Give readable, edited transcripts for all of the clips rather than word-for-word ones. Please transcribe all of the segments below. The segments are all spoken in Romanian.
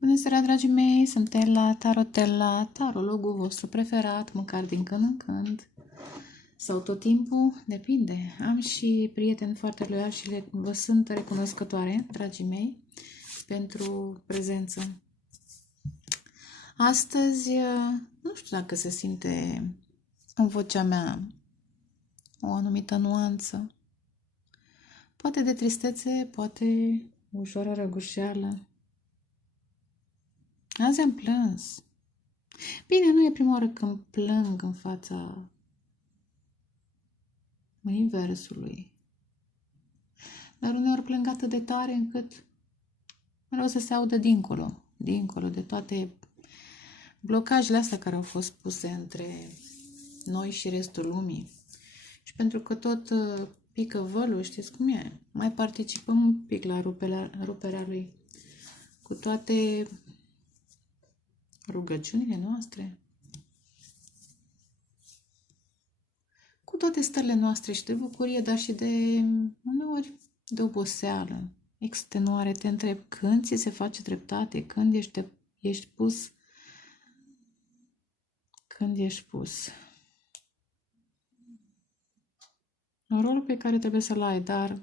Bună seara, dragii mei! Sunt Ella, Tarotella, tarologul vostru preferat, măcar din când în când. Sau tot timpul, depinde. Am și prieteni foarte loiali și vă sunt recunoscătoare, dragii mei, pentru prezență. Astăzi, nu știu dacă se simte în vocea mea o anumită nuanță. Poate de tristețe, poate ușoară răgușeală. Azi am plâns. Bine, nu e prima oară când plâng în fața universului. Dar uneori plâng atât de tare încât vreau să se audă dincolo de toate blocajele astea care au fost puse între noi și restul lumii. Și pentru că tot pică vălul, știți cum e? Mai participăm un pic la ruperea lui. Cu toate rugăciunile noastre, cu toate stările noastre și de bucurie, dar și de, uneori, de oboseală, extenuare. Te întreb când ți se face dreptate, când ești pus, când ești pus. Un rol pe care trebuie să-l ai, dar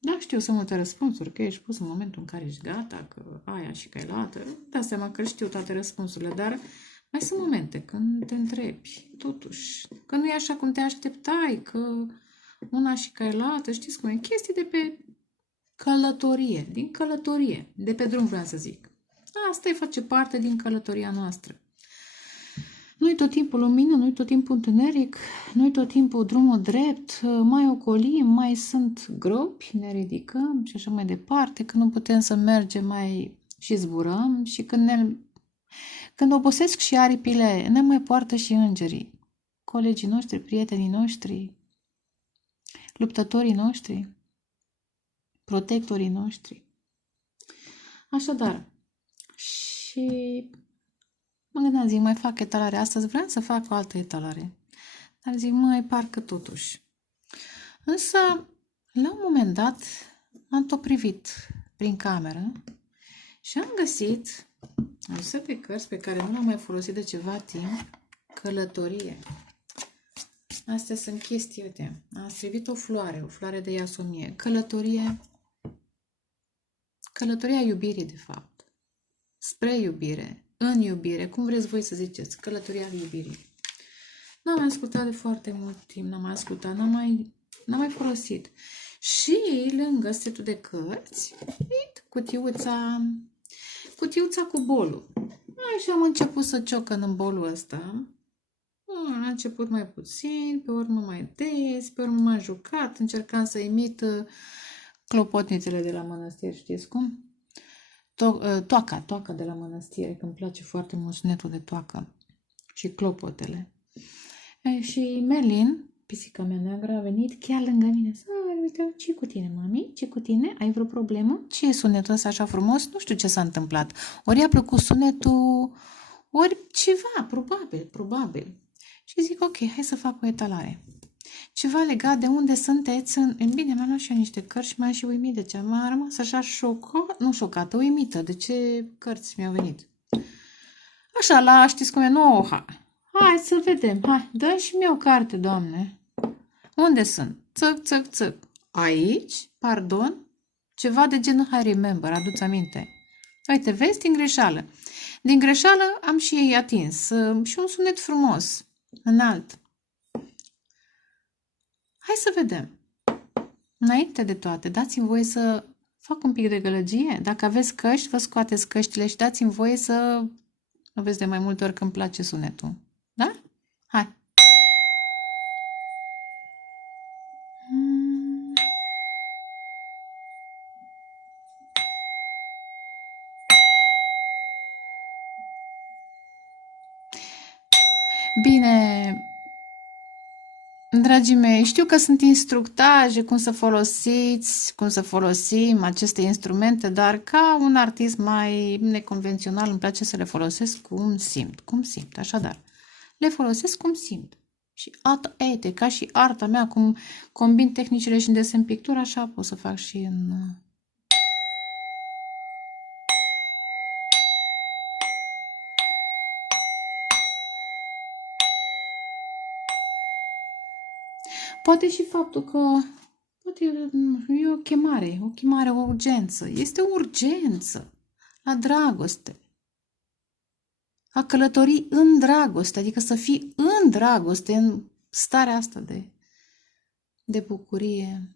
da, știu, sunt multe răspunsuri, că ești pus în momentul în care ești gata, că aia și că e lată. Da, seama că știu toate răspunsurile, dar mai sunt momente când te întrebi, totuși, că nu e așa cum te așteptai, că una și că e lată, știți cum e? Chestii de pe călătorie, din călătorie, de pe drum vreau să zic. Asta face parte din călătoria noastră. Nu-i tot timpul lumină, nu-i tot timpul întuneric, nu-i tot timpul drumul drept, mai ocolim, mai sunt gropi, ne ridicăm și așa mai departe, când nu putem să mergem mai și zburăm și când obosesc și aripile, ne mai poartă și îngerii, colegii noștri, prietenii noștri, luptătorii noștri, protectorii noștri. Așadar, și mă gândeam, zic, mai fac etalare astăzi, vreau să fac o altă etalare. Dar zic, mai parcă totuși. Însă, la un moment dat, am tot privit prin cameră și am găsit un set de cărți pe care nu l-am mai folosit de ceva timp, Călătorie. Astea sunt chestii, uite, am strivit o floare de iasomie, călătoria iubirii, de fapt, spre iubire, în iubire, cum vreți voi să ziceți, călătoria iubirii. N-am mai ascultat de foarte mult timp, n-am mai folosit. Și lângă setul de cărți, cutiuța cu bolul. Așa am început să ciocăn în bolul ăsta. A început mai puțin, pe urmă mai des, pe urmă m-am jucat, încercam să imit clopotnițele de la mănăstire, știți cum? Toaca de la mănăstire, că îmi place foarte mult sunetul de toacă și clopotele. Și Merlin, pisica mea neagră, a venit chiar lângă mine. Uite, ce cu tine, mami? Ce cu tine? Ai vreo problemă? Ce e sunetul ăsta așa frumos? Nu știu ce s-a întâmplat. Ori a plăcut sunetul, ori ceva, probabil. Și zic, ok, hai să fac o etalare. Ceva legat de unde sunteți. Bine, mi-am luat și eu niște cărți și m-am și uimit de ce. M-am rămas așa șocată, uimită de ce cărți mi-au venit. Așa, știți cum e, hai să vedem, hai, dă și mie o carte, Doamne. Unde sunt? Țăc. Aici? Pardon? Ceva de genul, hai, remember, adu-ți aminte. Uite, vezi, din greșeală am și atins și un sunet frumos, înalt. Hai să vedem. Înainte de toate, dați-mi voie să fac un pic de gălăgie. Dacă aveți căști, vă scoateți căștile și dați-mi voie să aveți de mai multe ori când place sunetul. Da? Hai! Bine, dragii mei, știu că sunt instructaje cum să folosim aceste instrumente, dar ca un artist mai neconvențional îmi place să le folosesc cum simt. Așadar, le folosesc cum simt. Și ca și arta mea, cum combin tehnicile și în desen pictură, așa pot să fac și în Poate și faptul că poate e o chemare, o urgență. Este o urgență la dragoste. A călători în dragoste, adică să fii în dragoste, în starea asta de bucurie.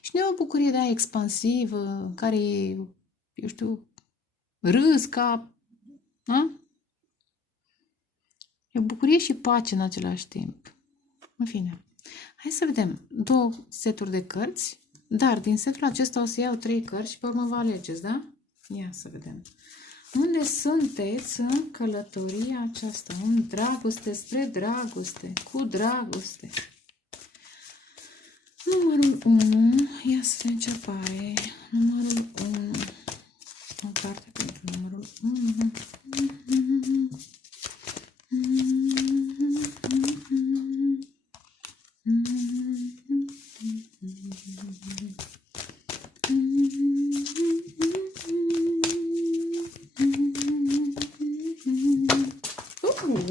Și nu e o bucurie de aia expansivă, care e, eu știu, râs ca... A? E o bucurie și pace în același timp. În fine, hai să vedem 2 seturi de cărți, dar din setul acesta o să iau 3 cărți și pe urmă vă alegeți, da? Ia să vedem. Unde sunteți în călătoria aceasta? În dragoste, spre dragoste, cu dragoste. Numărul 1, ia să vedem ce apare. Numărul 1. O carte pentru numărul 1.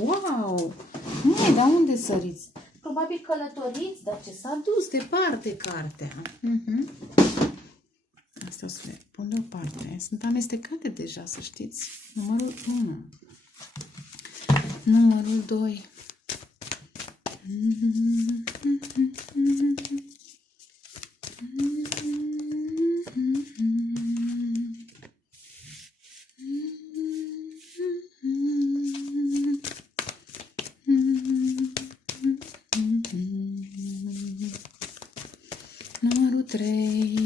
Wow! Măi, dar unde săriți? Probabil călătoriți, dar ce s-a dus departe cartea. Asta o să le pun deoparte. Sunt amestecate deja, să știți. Numărul 1. Numărul 2. Numărul 3.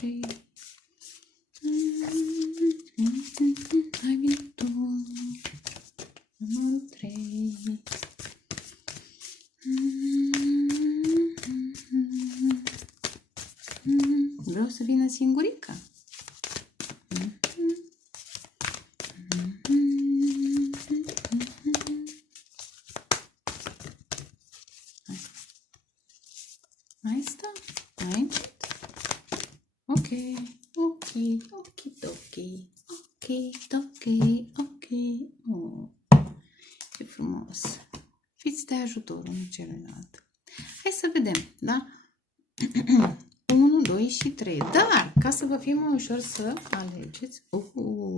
3. Ai venit tu. Numărul 3. Vreau să vină singurica. Mai stă? Mai încet. Ok. Oh, ce frumos. Fiți de ajutor unul celuilalt. Hai să vedem, da? 1, 2 și 3. Dar, ca să vă fie mai ușor să alegeți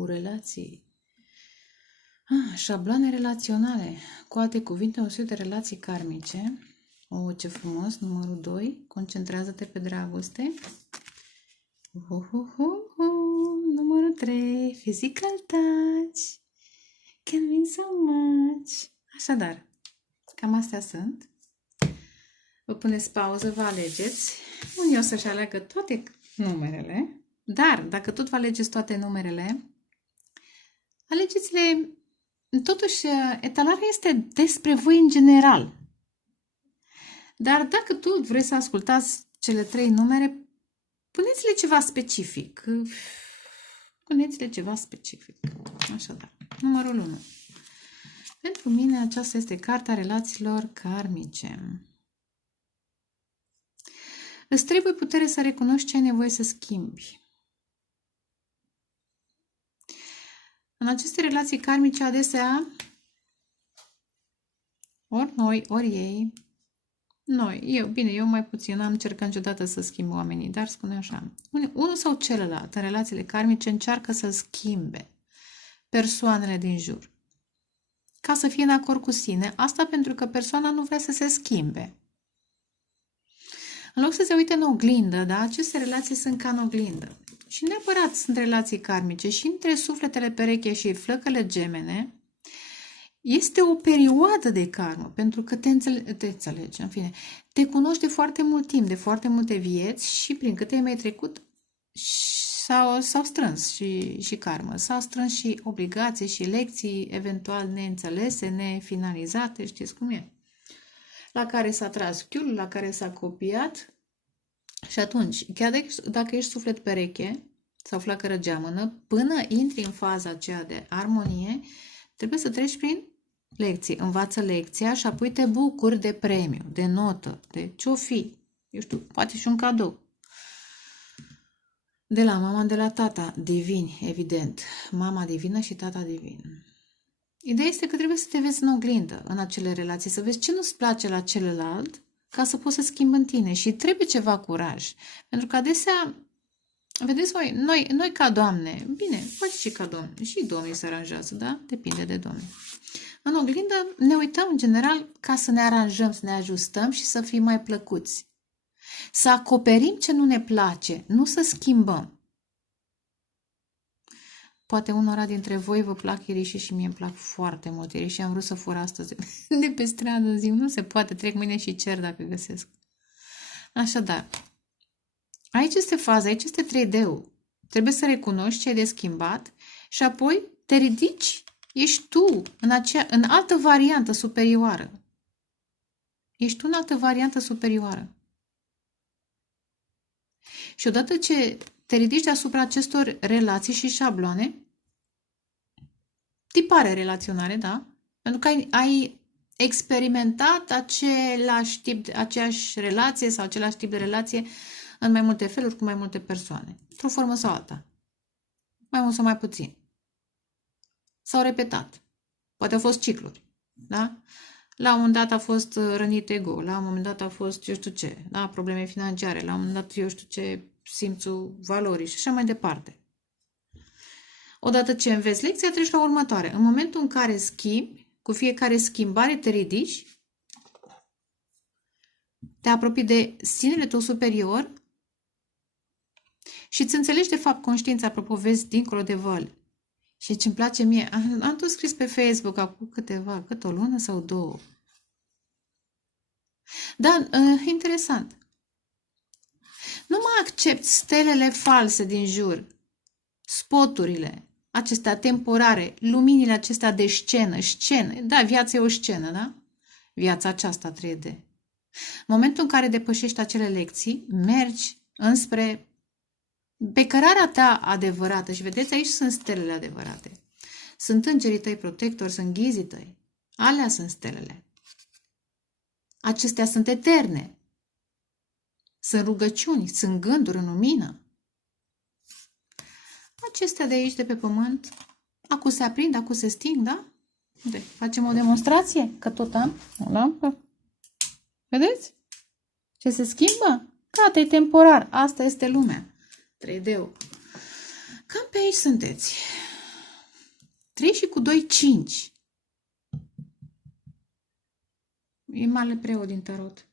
relații. Șabloane relaționale. Cu alte cuvinte, o serie de relații karmice. Ce frumos. Numărul 2. Concentrează-te pe dragoste. Numărul 3. Physical touch. Can mean so much. Așadar, cam astea sunt. Vă puneți pauză, vă alegeți. Unii o să-și aleagă toate numerele, dar dacă tot vă alegeți toate numerele, alegeți-le. Totuși, etalarea este despre voi în general. Dar dacă tot vreți să ascultați cele 3 numere, puneți-le ceva specific. Puneți-le ceva specific. Așadar, numărul 1. Pentru mine aceasta este carta relațiilor karmice. Îți trebuie putere să recunoști ce ai nevoie să schimbi. În aceste relații karmice adesea, ori noi, ori ei, eu mai puțin, am încercat niciodată să schimb oamenii, dar spune așa, unul sau celălalt în relațiile karmice încearcă să schimbe persoanele din jur, ca să fie în acord cu sine, asta pentru că persoana nu vrea să se schimbe. În loc să se uite în oglindă, da? Aceste relații sunt ca în oglindă. Și neapărat sunt relații karmice și între sufletele pereche și flăcăle gemene este o perioadă de karmă, pentru că te înțelegi, în fine. Te cunoști de foarte mult timp, de foarte multe vieți și prin câte ai mai trecut s-au strâns și karmă, s-au strâns și obligații și lecții eventual neînțelese, nefinalizate, știți cum e. La care s-a tras chiul, la care s-a copiat. Și atunci, chiar dacă ești suflet pereche sau flacără geamănă, până intri în faza aceea de armonie, trebuie să treci prin lecții. Învață lecția și apoi te bucuri de premiu, de notă, de ce-o fi. Eu știu, poate și un cadou. De la mama, de la tata, divini, evident. Mama divină și tata divin. Ideea este că trebuie să te vezi în oglindă, în acele relații, să vezi ce nu-ți place la celălalt, ca să poți să schimbi în tine. Și trebuie ceva curaj. Pentru că adesea, vedeți voi, noi ca doamne, bine, poate și ca domni, și domnii se aranjează, da? Depinde de domni. În oglindă ne uităm, în general, ca să ne aranjăm, să ne ajustăm și să fim mai plăcuți. Să acoperim ce nu ne place, nu să schimbăm. Poate unora dintre voi vă plac irișii și mie îmi plac foarte mult irișii. Am vrut să fur astăzi de pe stradă, zic, nu se poate, trec mâine și cer dacă găsesc. Așadar, aici este faza, aici este 3D-ul. Trebuie să recunoști ce ai de schimbat și apoi te ridici, ești tu în altă variantă superioară. Ești tu în altă variantă superioară. Și odată ce te ridici deasupra acestor relații și șabloane, tipare relaționare, da? Pentru că ai experimentat aceeași relație sau același tip de relație în mai multe feluri, cu mai multe persoane. Într-o formă sau alta. Mai mult sau mai puțin. S-au repetat. Poate au fost cicluri, da? La un moment dat a fost rănit ego, la un moment dat a fost eu știu ce, da? Probleme financiare, la un moment dat eu știu ce, simțul valorii și așa mai departe. Odată ce înveți lecția, treci la următoare. În momentul în care schimbi, cu fiecare schimbare te ridici, te apropii de sinele tău superior și îți înțelegi de fapt conștiința, apropo, vezi dincolo de văl. Și ce-mi place mie, am tot scris pe Facebook acum cât o lună sau două. Da, interesant. Nu mai accept stelele false din jur, spoturile acestea temporare, luminile acestea de scenă. Da, viața e o scenă, da? Viața aceasta 3D. În momentul în care depășești acele lecții, mergi înspre pe cărarea ta adevărată. Și vedeți, aici sunt stelele adevărate. Sunt îngerii tăi protectori, sunt ghizii tăi. Alea sunt stelele. Acestea sunt eterne. Sunt rugăciuni, sunt gânduri în lumină. Acestea de aici, de pe pământ, acu se aprind, acu se sting, da? Facem o demonstrație, că tot am o lampă. Vedeți? Ce se schimbă? Gata, e temporar. Asta este lumea. 3D-ul. Cam pe aici sunteți. 3 și cu 2, 5. E mare preot din tarot.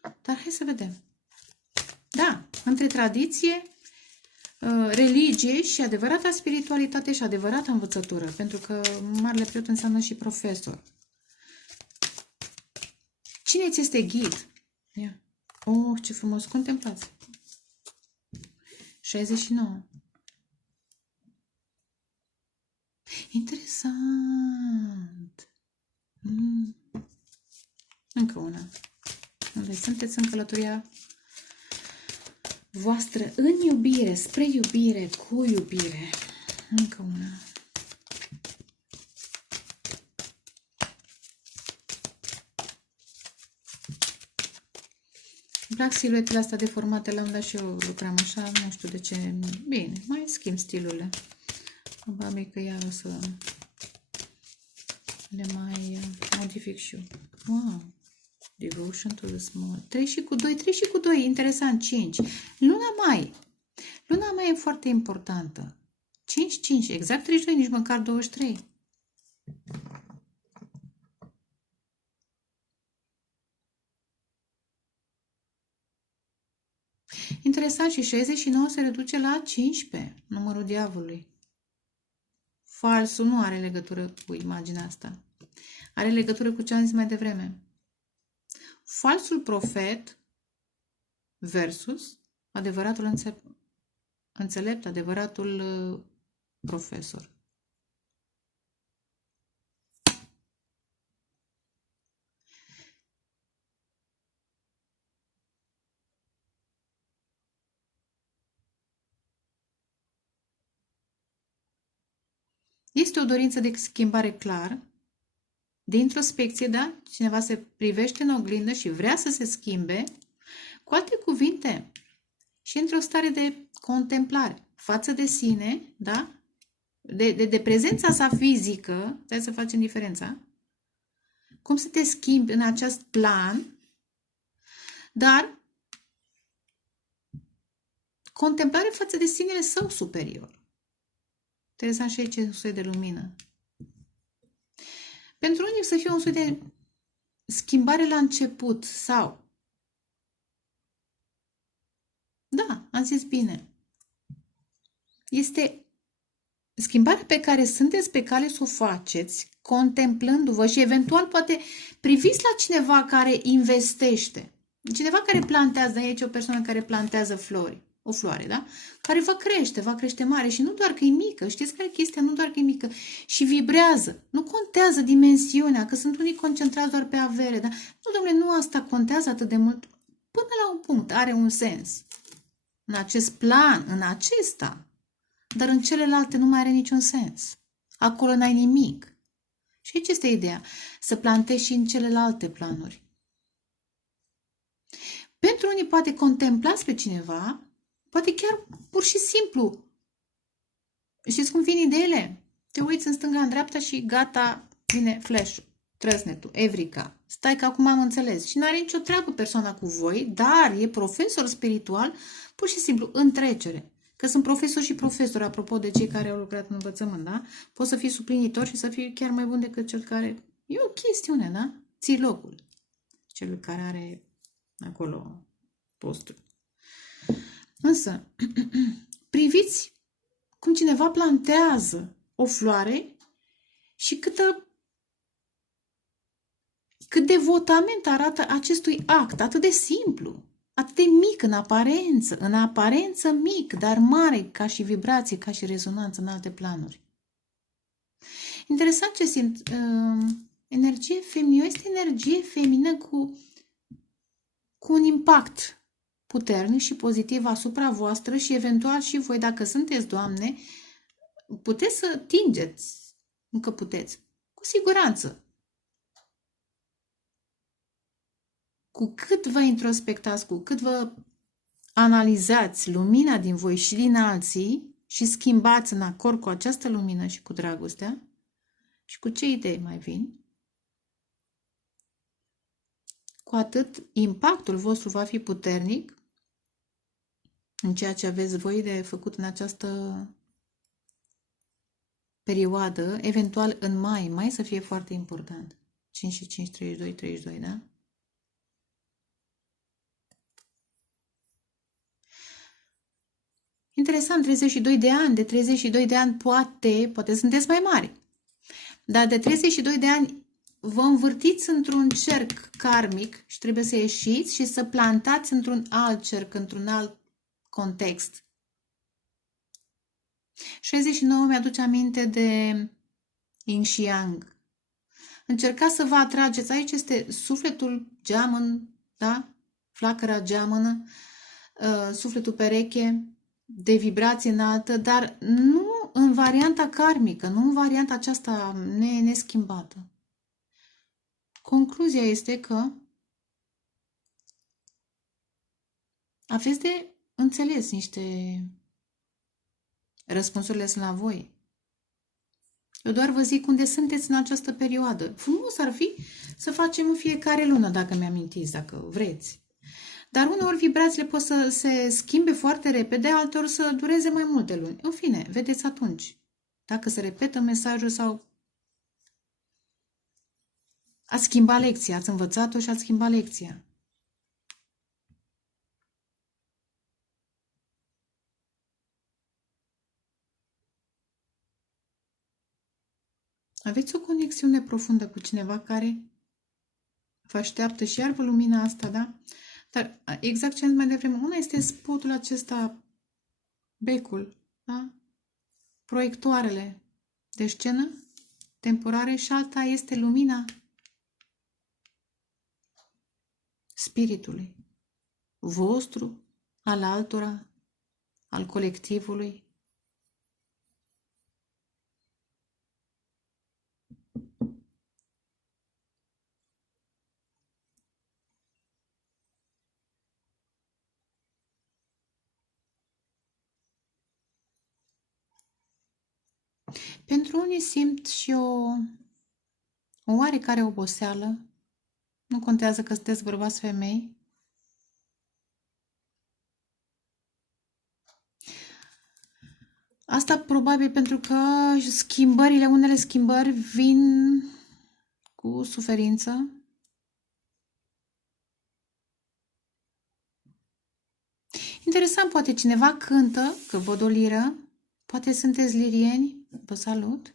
Dar hai să vedem. Da, între tradiție, religie și adevărata spiritualitate și adevărata învățătură. Pentru că marele preot înseamnă și profesor. Cine ți este ghid? Ia. Oh, ce frumos! Contemplați! 69. Interesant! Încă una. Unde sunteți în călătoria voastră în iubire, spre iubire, cu iubire. Încă una. Îmi plac siluetele astea deformate, la un dat și eu lucram așa, nu știu de ce. Bine, mai schimb stilurile. Probabil că iar o să le mai modific și eu. Wow! Devotion to the small. 3 și cu 2, 3 și cu 2, interesant, 5. Luna mai. Luna mai e foarte importantă. 5, 5, exact 32, nici măcar 23. Interesant, și 69 se reduce la 15, numărul diavolului. Falsul nu are legătură cu imaginea asta. Are legătură cu ce am zis mai devreme. Falsul profet versus adevăratul înțelept, adevăratul profesor. Este o dorință de schimbare clar, de introspecție, da? Cineva se privește în oglindă și vrea să se schimbe, cu alte cuvinte, și într-o stare de contemplare față de sine, da? De prezența sa fizică, trebuie să facem diferența, cum să te schimbi în acest plan, dar contemplare față de sinele său superior. Interesant și aici un soi de lumină. Pentru unii să fie un soi de schimbare la început sau... Da, am zis bine. Este schimbarea pe care sunteți pe cale să o faceți, contemplându-vă și eventual poate priviți la cineva care investește. Cineva care plantează, aici o persoană care plantează flori, o floare, da? Care va crește mare și nu doar că e mică, știți care e chestia? Nu doar că e mică, și vibrează. Nu contează dimensiunea, că sunt unii concentrați doar pe avere, da? Nu, domnule, nu asta contează atât de mult. Până la un punct are un sens. În acest plan, în acesta, dar în celelalte nu mai are niciun sens. Acolo n-ai nimic. Și aici este ideea, să plantezi și în celelalte planuri. Pentru unii poate contemplați pe cineva, poate chiar pur și simplu. Știți cum vin ideile? Te uiți în stânga, în dreapta și gata, vine flash-ul, trăsnetul, Evrica. Stai că acum am înțeles. Și n-are nicio treabă persoana cu voi, dar e profesor spiritual, pur și simplu, în trecere. Că sunt profesor și profesor, apropo de cei care au lucrat în învățământ, da? Poți să fii suplinitor și să fii chiar mai bun decât cel care... E o chestiune, da? Ții locul. Cel care are acolo postul. Însă, priviți cum cineva plantează o floare și cât devotament arată acestui act, atât de simplu, atât de mic în aparență mic, dar mare ca și vibrație, ca și rezonanță în alte planuri. Interesant ce simt. Energie feminină este energie feminină cu un impact puternic și pozitiv asupra voastră și eventual și voi, dacă sunteți doamne, puteți să tingeți, încă puteți, cu siguranță. Cu cât vă introspectați, cu cât vă analizați lumina din voi și din alții și schimbați în acord cu această lumină și cu dragostea și cu ce idei mai vin, cu atât impactul vostru va fi puternic în ceea ce aveți voi de făcut în această perioadă, eventual în mai să fie foarte important. 5 și 5, 32, 32, da? Interesant, 32 de ani. De 32 de ani poate sunteți mai mari. Dar de 32 de ani vă învârtiți într-un cerc karmic și trebuie să ieșiți și să plantați într-un alt cerc, într-un alt context. 69 mi-aduce aminte de Yin și Yang. Încercați să vă atrageți. Aici este sufletul geamăn, da? Flacăra geamănă, sufletul pereche, de vibrație înaltă, dar nu în varianta karmică, nu în varianta aceasta neschimbată. Concluzia este că aveți de înțeles niște răspunsurile sunt la voi. Eu doar vă zic unde sunteți în această perioadă. Frumos ar fi să facem în fiecare lună, dacă mi-amintiți, dacă vreți. Dar uneori vibrațiile pot să se schimbe foarte repede, alteori să dureze mai multe luni. În fine, vedeți atunci. Dacă se repetă mesajul sau ați schimbat lecția, ați învățat-o și ați schimbat lecția. Aveți o conexiune profundă cu cineva care vă așteaptă și iar vă lumina asta, da? Dar exact ce am zis mai devreme, una este spotul acesta, becul, da? Proiectoarele de scenă temporare și alta este lumina spiritului vostru, al altora, al colectivului. Pentru unii simt și o oarecare oboseală. Nu contează că sunteți bărbați, femei. Asta probabil pentru că unele schimbări vin cu suferință. Interesant, poate cineva cântă, că văd o liră, poate sunteți lirieni, vă salut,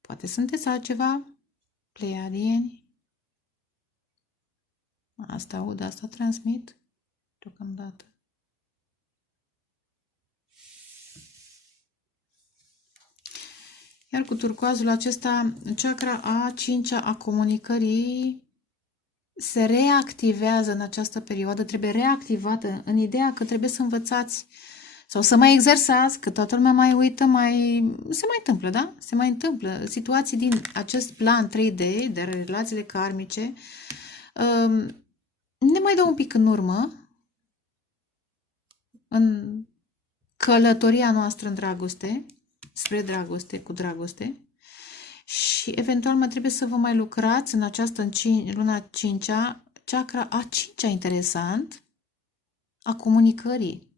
poate sunteți altceva, pleiadieni. Asta aud, asta transmit deocamdată. Iar cu turcoazul acesta, chakra a 5-a a comunicării se reactivează în această perioadă, trebuie reactivată în ideea că trebuie să învățați sau să mai exersați, că toată lumea mai uită, se mai întâmplă, da? Se mai întâmplă situații din acest plan 3D, de relațiile karmice, ne mai dau un pic în urmă în călătoria noastră în dragoste, spre dragoste, cu dragoste, și eventual mai trebuie să vă mai lucrați în această luna 5-a, chakra a 5-a interesant, a comunicării.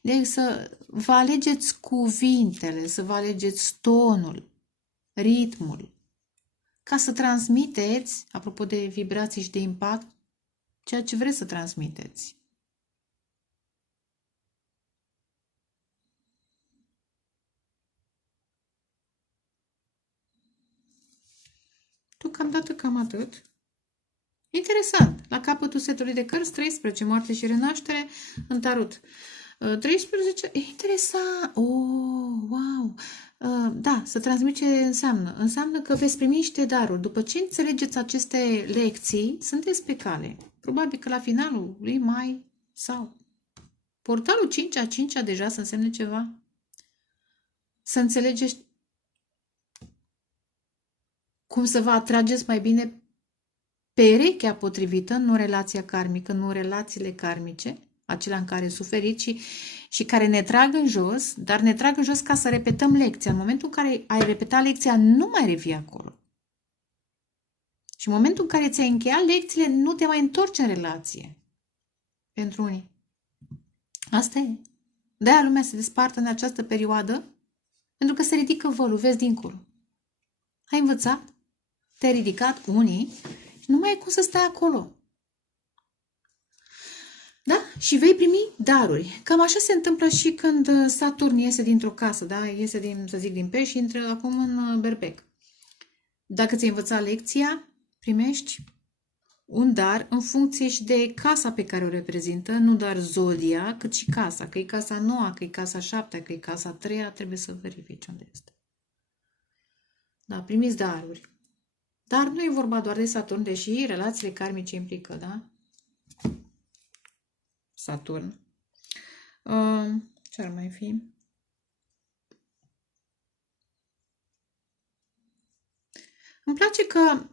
Deci să vă alegeți cuvintele, să vă alegeți tonul, ritmul, ca să transmiteți, apropo de vibrații și de impact, ceea ce vreți să transmiteți. Deocamdată cam atât. Interesant. La capătul setului de cărți, 13, moarte și renaștere în tarot. 13, interesant. Oh, wow. Da, să transmit ce înseamnă. Înseamnă că veți primi niște daruri. După ce înțelegeți aceste lecții, sunteți pe cale. Probabil că la finalul lui mai sau portalul 5-a deja să însemne ceva. Să înțelegeți cum să vă atrageți mai bine perechea potrivită, nu relația karmică, nu relațiile karmice, acelea în care suferiți și care ne trag în jos, dar ne trag în jos ca să repetăm lecția. În momentul în care ai repetat lecția, nu mai revii acolo. Și în momentul în care ți-ai încheiat lecțiile, nu te mai întorci în relație. Pentru unii. Asta e. De-aia lumea se desparte în această perioadă, pentru că se ridică vălul, vezi dincolo. Ai învățat, te-ai ridicat unii și nu mai e cum să stai acolo. Da? Și vei primi daruri. Cam așa se întâmplă și când Saturn iese dintr-o casă, da? Iese din, să zic, din pești și intră acum în berbec. Dacă ți-ai învățat lecția, primești un dar în funcție și de casa pe care o reprezintă, nu doar zodia, cât și casa. Că e casa 9, că e casa 7, că e casa 3, trebuie să verifici unde este. Da, primiți daruri. Dar nu e vorba doar de Saturn, deși relațiile karmice implică, da? Saturn. Ce ar mai fi? Îmi place că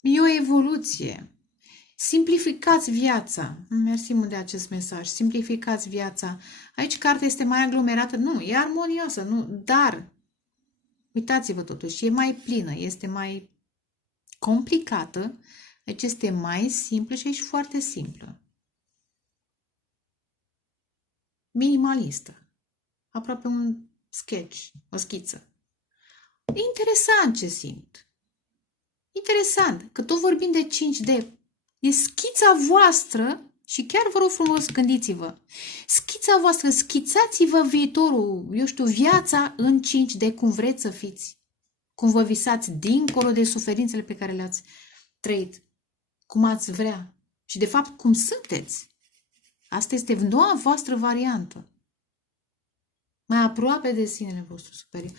e o evoluție. Simplificați viața. Mersi mult de acest mesaj. Simplificați viața. Aici cartea este mai aglomerată. Nu, e armonioasă, nu, dar uitați-vă totuși, e mai plină, este mai complicată. Deci este mai simplă și aici foarte simplă. Minimalistă. Aproape un sketch, o schiță. E interesant ce simt. Interesant, că tot vorbim de 5D. E schița voastră și chiar vă rog frumos, gândiți-vă. Schița voastră, schițați-vă viitorul, eu știu, viața în 5D, cum vreți să fiți. Cum vă visați dincolo de suferințele pe care le-ați trăit. Cum ați vrea. Și de fapt, cum sunteți. Asta este noua voastră variantă. Mai aproape de sinele vostru superior.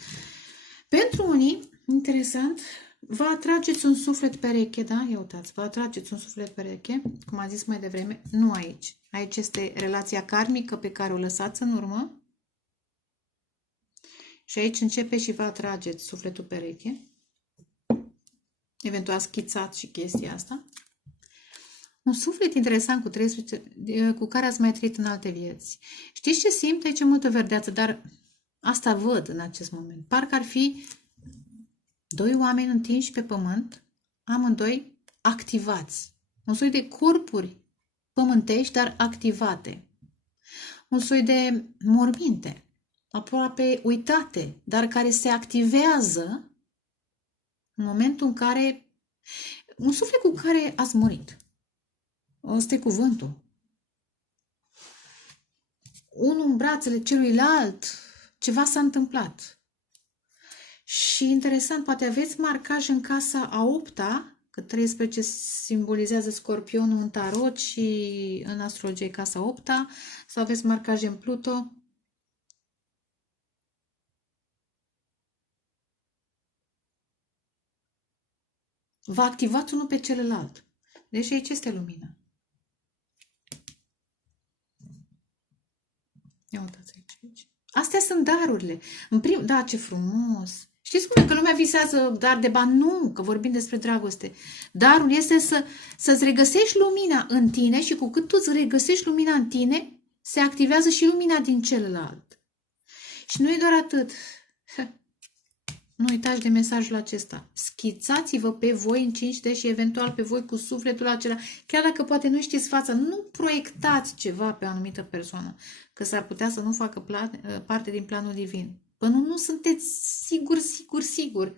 Pentru unii, interesant, vă atrageți un suflet pereche, da? Ia uitați, vă atrageți un suflet pereche, cum am zis mai devreme, nu aici. Aici este relația karmică pe care o lăsați în urmă. Și aici începe și vă atrageți sufletul pereche. Eventual schițați și chestia asta. Un suflet interesant cu 13, cu care ați mai trăit în alte vieți. Știți ce simt? Aici e multă verdeață, dar Asta văd în acest moment. Parcă ar fi doi oameni întinși pe pământ, amândoi activați. Un soi de corpuri pământești, dar activate. Un soi de morminte, aproape uitate, dar care se activează în momentul în care un suflet cu care ați murit. Ăsta e cuvântul. Unul în brațele celuilalt, ceva s-a întâmplat. Și interesant, poate aveți marcaj în casa a 8-a, că 13 simbolizează Scorpionul în tarot și în astrologie casa 8-a, sau aveți marcaj în Pluto. Vă activați unul pe celălalt. Deci aici este lumina. Ia uitați aici. Astea sunt darurile. Da, ce frumos! Știți cum e că lumea visează dar de bani? Nu, că vorbim despre dragoste. Darul este să-ți regăsești lumina în tine și cu cât tu îți regăsești lumina în tine, se activează și lumina din celălalt. Și nu e doar atât. Nu uitați de mesajul acesta. Schițați-vă pe voi în 5D și eventual pe voi cu sufletul acela. Chiar dacă poate nu știți fața, nu proiectați ceva pe o anumită persoană, că s-ar putea să nu facă parte din planul divin. Până nu sunteți sigur.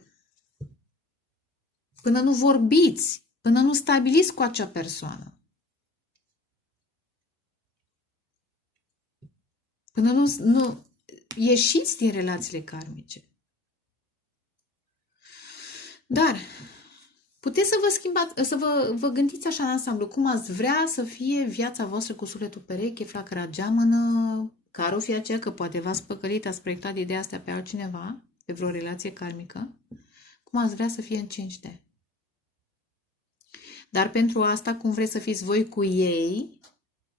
Până nu vorbiți, până nu stabiliți cu acea persoană. Până nu ieșiți din relațiile karmice. Dar puteți să vă schimbați, să vă gândiți așa în ansamblu, cum ați vrea să fie viața voastră cu sufletul pereche, flacăra geamănă, care o fi aceea, că poate v-ați păcălit, ați proiectat ideea asta pe altcineva, pe vreo relație karmică, cum ați vrea să fie în 5D. Dar pentru asta, cum vreți să fiți voi cu ei,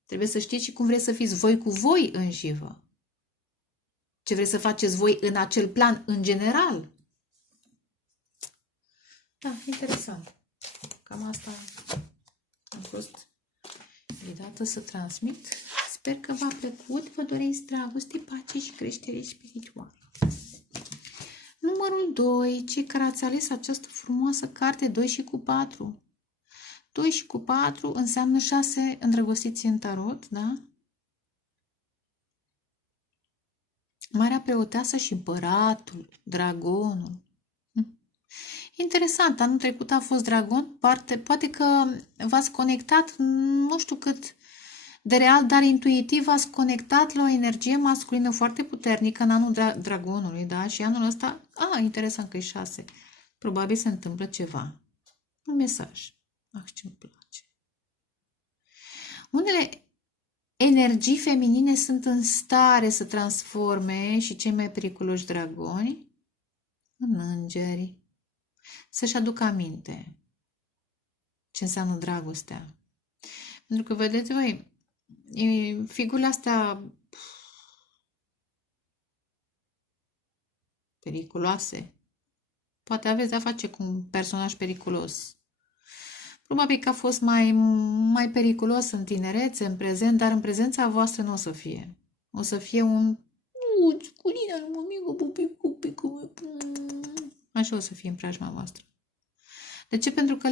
trebuie să știți și cum vreți să fiți voi cu voi înșivă. Ce vreți să faceți voi în acel plan în general. Da, interesant. Cam asta am fost ghidată să transmit. Sper că v-a plăcut. Vă doresc dragoste, pace și creștere spirituală. Numărul 2. Cei care ați ales această frumoasă carte 2 și cu 4. 2 și cu 4 înseamnă 6 îndrăgostiți în tarot, da? Marea preoteasă și împăratul, dragonul. Interesant, anul trecut a fost dragon, poate că v-ați conectat, nu știu cât de real, dar intuitiv v-ați conectat la o energie masculină foarte puternică în anul dragonului, da? Și anul ăsta, interesant că e 6. Probabil se întâmplă ceva. Un mesaj. Ce-mi place. Unele energii feminine sunt în stare să transforme și cei mai periculoși dragoni în îngeri. Să-și aducă aminte ce înseamnă dragostea. Pentru că, vedeți voi, figurile astea periculoase, poate aveți de-a face cu un personaj periculos. Probabil că a fost mai periculos în tinerețe, în prezent, dar în prezența voastră nu o să fie. O să fie un... Așa o să fie în preajma voastră. De ce? Pentru că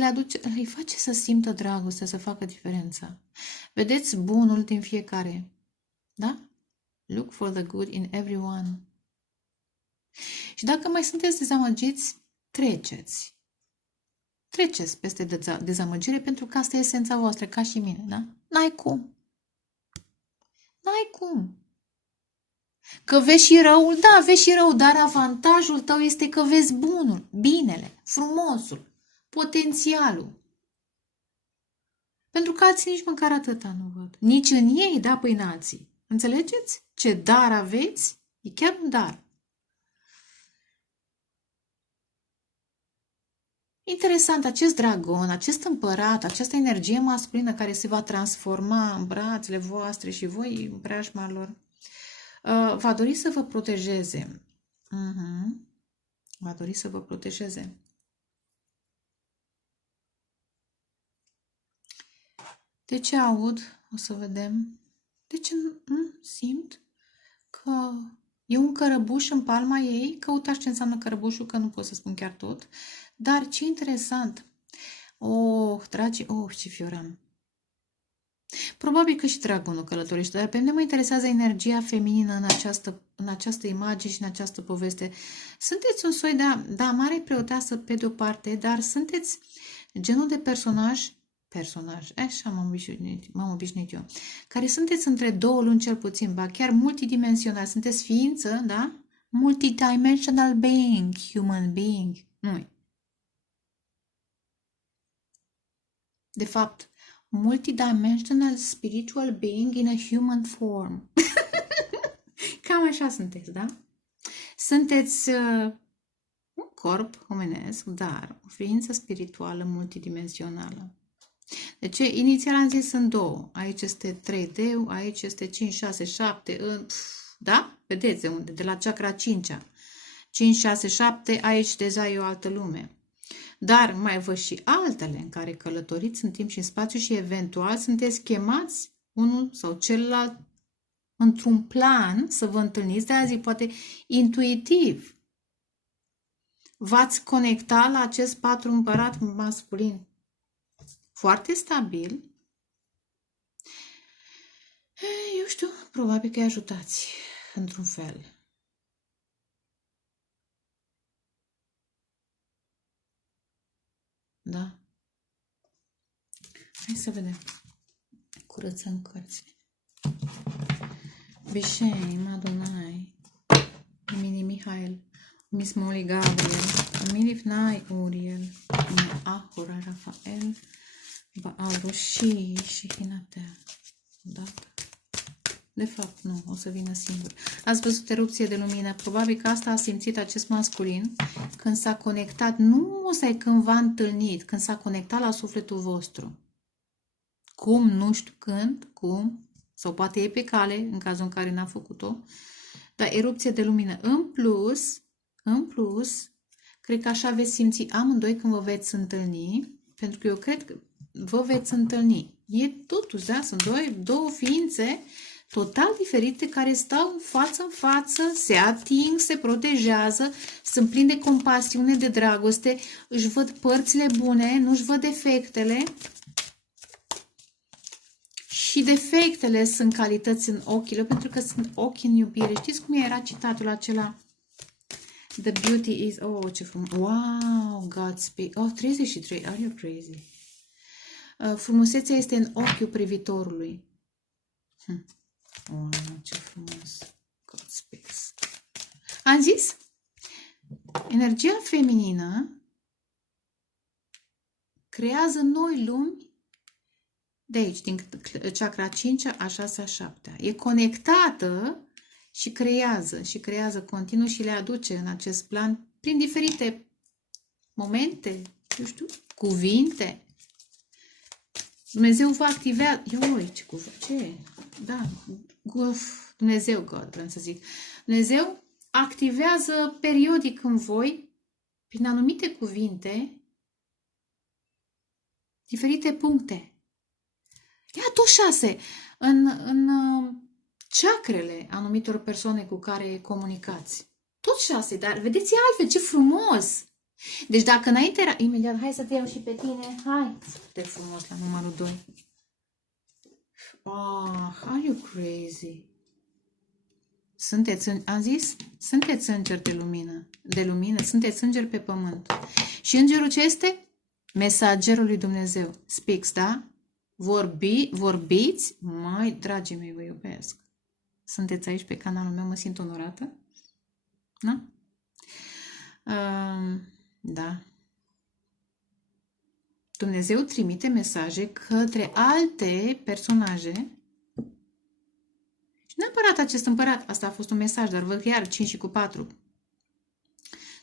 îi face să simtă dragoste, să facă diferența. Vedeți bunul din fiecare. Da? Look for the good in everyone. Și dacă mai sunteți dezamăgiți, treceți. Treceți peste dezamăgire, pentru că asta e esența voastră, ca și mine, da? N-ai cum. N-ai cum. Că vezi și răul? Da, vezi și rău, dar avantajul tău este că vezi bunul, binele, frumosul, potențialul. Pentru că alții nici măcar atâta nu văd. Nici în ei, da, păi în alții. Înțelegeți? Ce dar aveți? E chiar un dar. Interesant, acest dragon, acest împărat, această energie masculină care se va transforma în brațele voastre și voi în preajma lor, va dori să vă protejeze. Va dori să vă protejeze. De ce aud? O să vedem. De ce simt că E un cărăbuș în palma ei, căutați ce înseamnă cărăbușul, că nu pot să spun chiar tot, dar ce interesant! Oh, dragi, oh, ce fioram! Probabil că și dragonul călătorește, dar pe mine mă interesează energia feminină în această imagine și în această poveste. Sunteți un soi de, da, mare preoteasă pe de-o parte, dar sunteți genul de personaj, așa m-am obișnuit eu, care sunteți între două luni cel puțin, ba chiar multidimensional, sunteți ființă, da? Multidimensional being, human being, nu. De fapt, multidimensional spiritual being in a human form. Cam așa sunteți, da? Sunteți un corp omenesc, dar o ființă spirituală multidimensională. Deci, inițial am zis sunt două. Aici este 3D, aici este 5, 6, 7, da? Vedeți de unde? De la chakra 5-a. 5, 6, 7, aici deja e o altă lume. Dar mai văd și altele în care călătoriți în timp și în spațiu și eventual sunteți chemați unul sau celălalt într-un plan să vă întâlniți, de azi poate intuitiv. V-ați conecta la acest patru împărat masculin foarte stabil. Eu știu, probabil că îi ajutați într-un fel. Da? Hai să vedem. Curățăm cărți. Bishem, Adonai, Mini Mihail, Miss Molly Gabriel, Milifnai Uriel, Ahura Rafael, Baal Roshi și Hinatea. Da? De fapt, nu, o să vină singur. Ați văzut erupție de lumină. Probabil că asta a simțit acest masculin când s-a conectat, nu să când v-a întâlnit, când s-a conectat la sufletul vostru. Cum, nu știu când, cum, sau poate e pe cale, în cazul în care n-a făcut-o, dar erupție de lumină. În plus, cred că așa veți simți amândoi când vă veți întâlni, pentru că eu cred că vă veți întâlni. E totuși, da, sunt două ființe total diferite care stau față în față, se ating, se protejează, sunt plini de compasiune, de dragoste, își văd părțile bune, nu își văd defectele. Și defectele sunt calități în ochii lor, pentru că sunt ochi în iubire. Știți cum era citatul acela? The beauty is... Oh, ce frumos! Wow, Godspeed! Oh, 33, are you crazy? Frumusețea este în ochiul privitorului. Wow, ce frumos! Godspeed! Am zis? Energia feminină creează noi lumi de aici, din chakra 5-a, a 6-a, 7-a. E conectată și creează continuu și le aduce în acest plan prin diferite momente, eu știu, cuvinte. Dumnezeu vă activează. Ioi, ce cuvânt, ce? Da, Dumnezeu, God, vreau să zic. Dumnezeu activează periodic în voi, prin anumite cuvinte, diferite puncte. Ia tot 6 în chakrele anumitor persoane cu care comunicați. Tot 6, dar vedeți altfel, ce frumos! Deci dacă înainte era... Imediat, hai să te iau și pe tine. Hai, foarte frumos la numărul 2. Are you crazy? Am zis? Sunteți îngeri de lumină, sunteți îngeri pe pământ. Și îngerul ce este? Mesagerul lui Dumnezeu. Speaks, da? Vorbiți, mai dragii mei, vă iubesc. Sunteți aici pe canalul meu, mă simt onorată. Da? Da. Dumnezeu trimite mesaje către alte personaje. Și neapărat acest împărat, asta a fost un mesaj, dar văd că iar 5 și cu 4.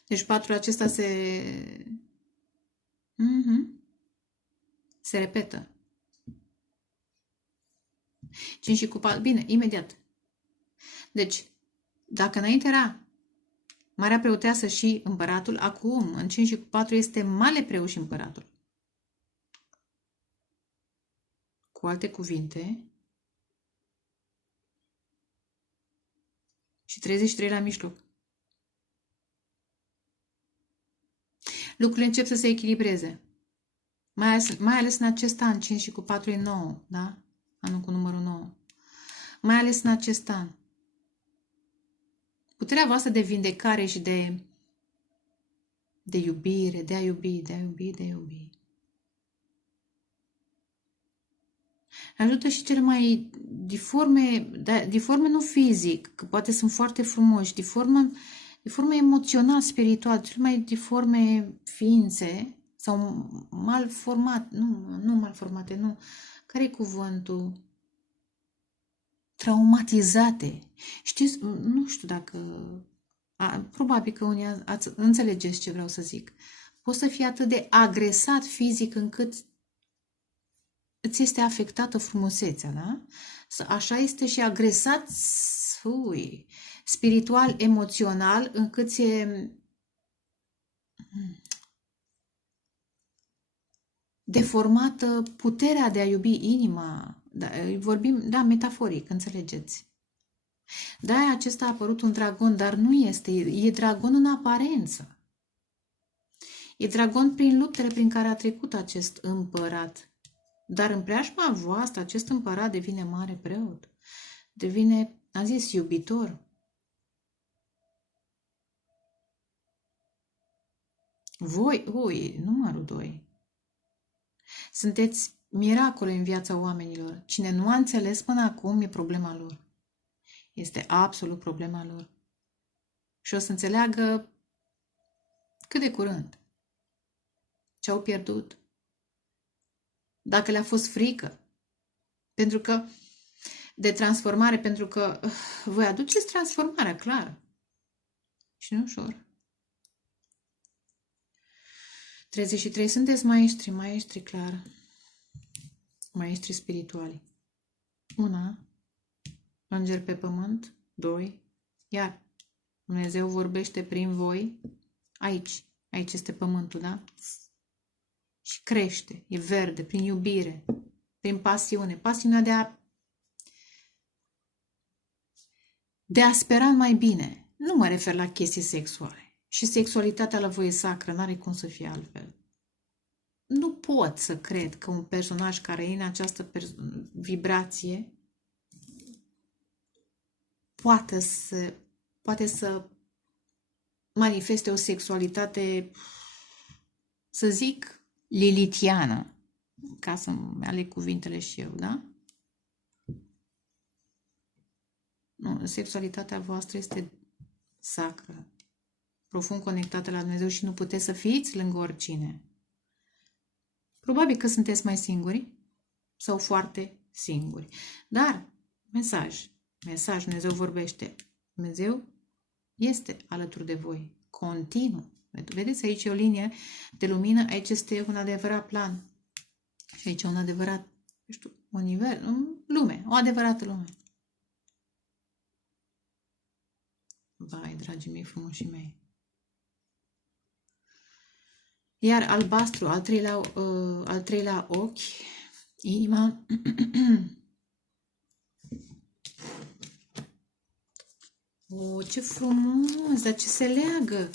Deci 4 acesta se repetă. 5 și cu 4. Bine, imediat. Deci, dacă înainte era Marea Preoteasă și împăratul, acum, în 5 și cu 4, este Mare Preot și împăratul. Cu alte cuvinte, Și 33 la mijloc. Lucrurile încep să se echilibreze. Mai ales în acest an, 5 și cu 4 e 9, da? Anul cu numărul 9. Mai ales în acest an. Puterea voastră de vindecare și de iubire, de a iubi, de a iubi, de a iubi. Ajută și cele mai diforme nu fizic, că poate sunt foarte frumoși, diforme emoțional, spiritual, cele mai diforme ființe sau malformate, nu malformate, nu. Care-i cuvântul? Traumatizate. Știți, nu știu dacă... probabil că unii înțelegeți ce vreau să zic. Poți să fii atât de agresat fizic încât îți este afectată frumusețea, da? Așa este și agresat spiritual, emoțional, încât e deformată puterea de a iubi, inima. Da, vorbim, da, metaforic, înțelegeți. Da, acesta a apărut un dragon, dar nu este, e dragon în aparență. E dragon prin luptele prin care a trecut acest împărat. Dar în preajma voastră, acest împărat devine mare preot. Devine, am zis, iubitor. Voi, numărul 2. Sunteți miracole în viața oamenilor. Cine nu a înțeles până acum e problema lor. Este absolut problema lor. Și o să înțeleagă cât de curând ce au pierdut. Dacă le-a fost frică. Pentru că de transformare, pentru că voi aduceți transformarea, clar. Și nu ușor. 33. Sunteți maestri, clar. Maestri spirituali. 1. Îngeri pe pământ. 2. Iar Dumnezeu vorbește prin voi. Aici este pământul, da? Și crește, e verde, prin iubire, prin pasiune. Pasiunea de a spera mai bine. Nu mă refer la chestii sexuale. Și sexualitatea la voi e sacră, n-are cum să fie altfel. Nu pot să cred că un personaj care e în această vibrație poate să manifeste o sexualitate, să zic, lilitiană, ca să-mi aleg cuvintele și eu, da? Nu, sexualitatea voastră este sacră, profund conectată la Dumnezeu și nu puteți să fiți lângă oricine. Probabil că sunteți mai singuri sau foarte singuri. Dar, mesaj, Dumnezeu vorbește. Dumnezeu este alături de voi, continuu. Vedeți, aici e o linie de lumină, aici este un adevărat plan. Și aici e un adevărat, lume, o adevărată lume. Vai, dragii mei, frumoșii mei. Iar albastru, al treilea ochi, inima. Ce frumos, dar ce se leagă.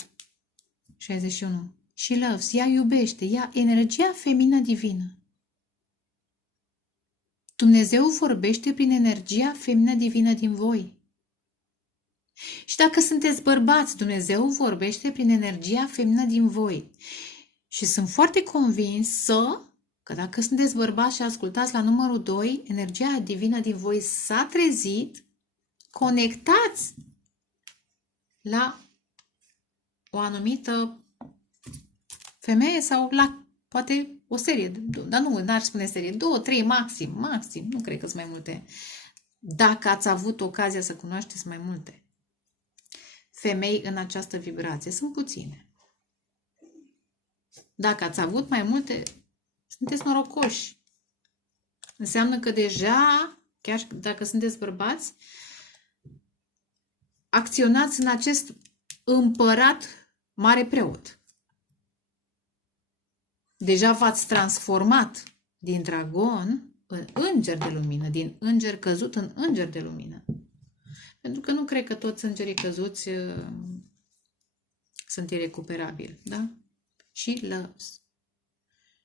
61. She loves, ea iubește, ea energia feminină divină. Dumnezeu vorbește prin energia feminină divină din voi. Și dacă sunteți bărbați, Dumnezeu vorbește prin energia feminină din voi. Și sunt foarte convinsă că dacă sunteți bărbați și ascultați la numărul 2, energia divină din voi s-a trezit, conectați la o anumită femeie sau la poate o serie, dar nu, n-aș spune serie, 2, 3 maxim, nu cred că sunt mai multe. Dacă ați avut ocazia să cunoașteți mai multe femei în această vibrație, sunt puține. Dacă ați avut mai multe, sunteți norocoși. Înseamnă că deja, chiar dacă sunteți bărbați, acționați în acest împărat mare preot. Deja v-ați transformat din dragon în înger de lumină, din înger căzut în înger de lumină. Pentru că nu cred că toți îngerii căzuți sunt irecuperabili, da? Și loves.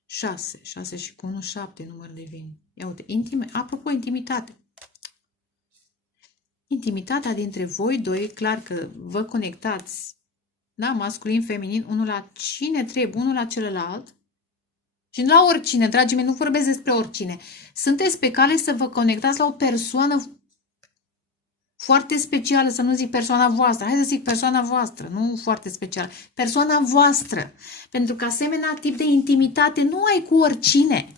6. 6 și cu 1, 7 număr divin. Ia uite, apropo, intimitate. Intimitatea dintre voi doi, clar că vă conectați, da? Masculin, feminin, unul la cine trebuie, unul la celălalt. Și nu la oricine, dragii mei, nu vorbesc despre oricine. Sunteți pe cale să vă conectați la o persoană foarte specială, să nu zic persoana voastră. Hai să zic persoana voastră, nu foarte specială. Persoana voastră. Pentru că asemenea tip de intimitate nu ai cu oricine.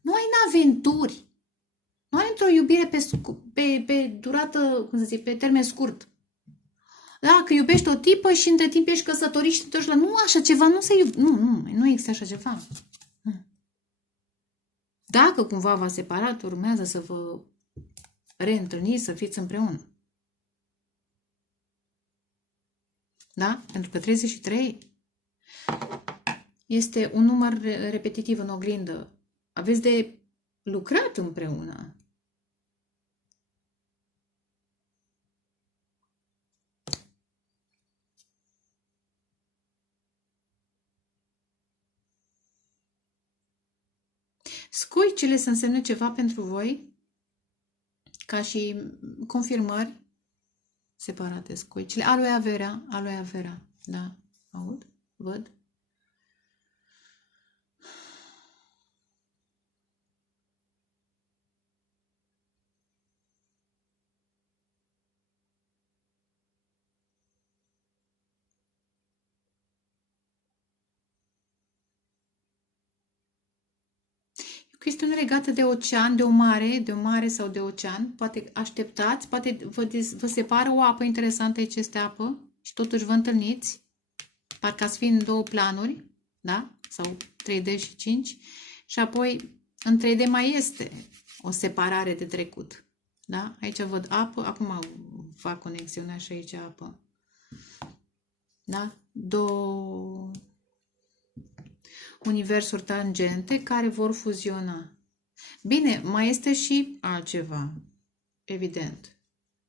Nu ai în aventuri. Nu ai într-o iubire pe durată, cum să zic, pe termen scurt. Da, că iubești o tipă și între timp ești căsătorit și te duci la... Nu, așa ceva, nu se iubește. Nu există așa ceva. Dacă cumva v-a separat, urmează să vă reîntâlniți, să fiți împreună. Da? Pentru că 33 este un număr repetitiv în oglindă. Aveți de lucrat împreună. Scoicele să însemne ceva pentru voi? Ca și confirmări separate, scoicele. Aloe vera. Da, aud, văd. Chestiune legată de ocean, de o mare sau de ocean. Poate așteptați, poate vă separă o apă interesantă, aici este apă și totuși vă întâlniți. Parcă ați fi în două planuri, da? Sau 3D și 5. Și apoi în 3D mai este o separare de trecut. Da? Aici văd apă, acum fac conexiunea și aici apă. Da? Două universuri tangente care vor fuziona. Bine, mai este și altceva, evident.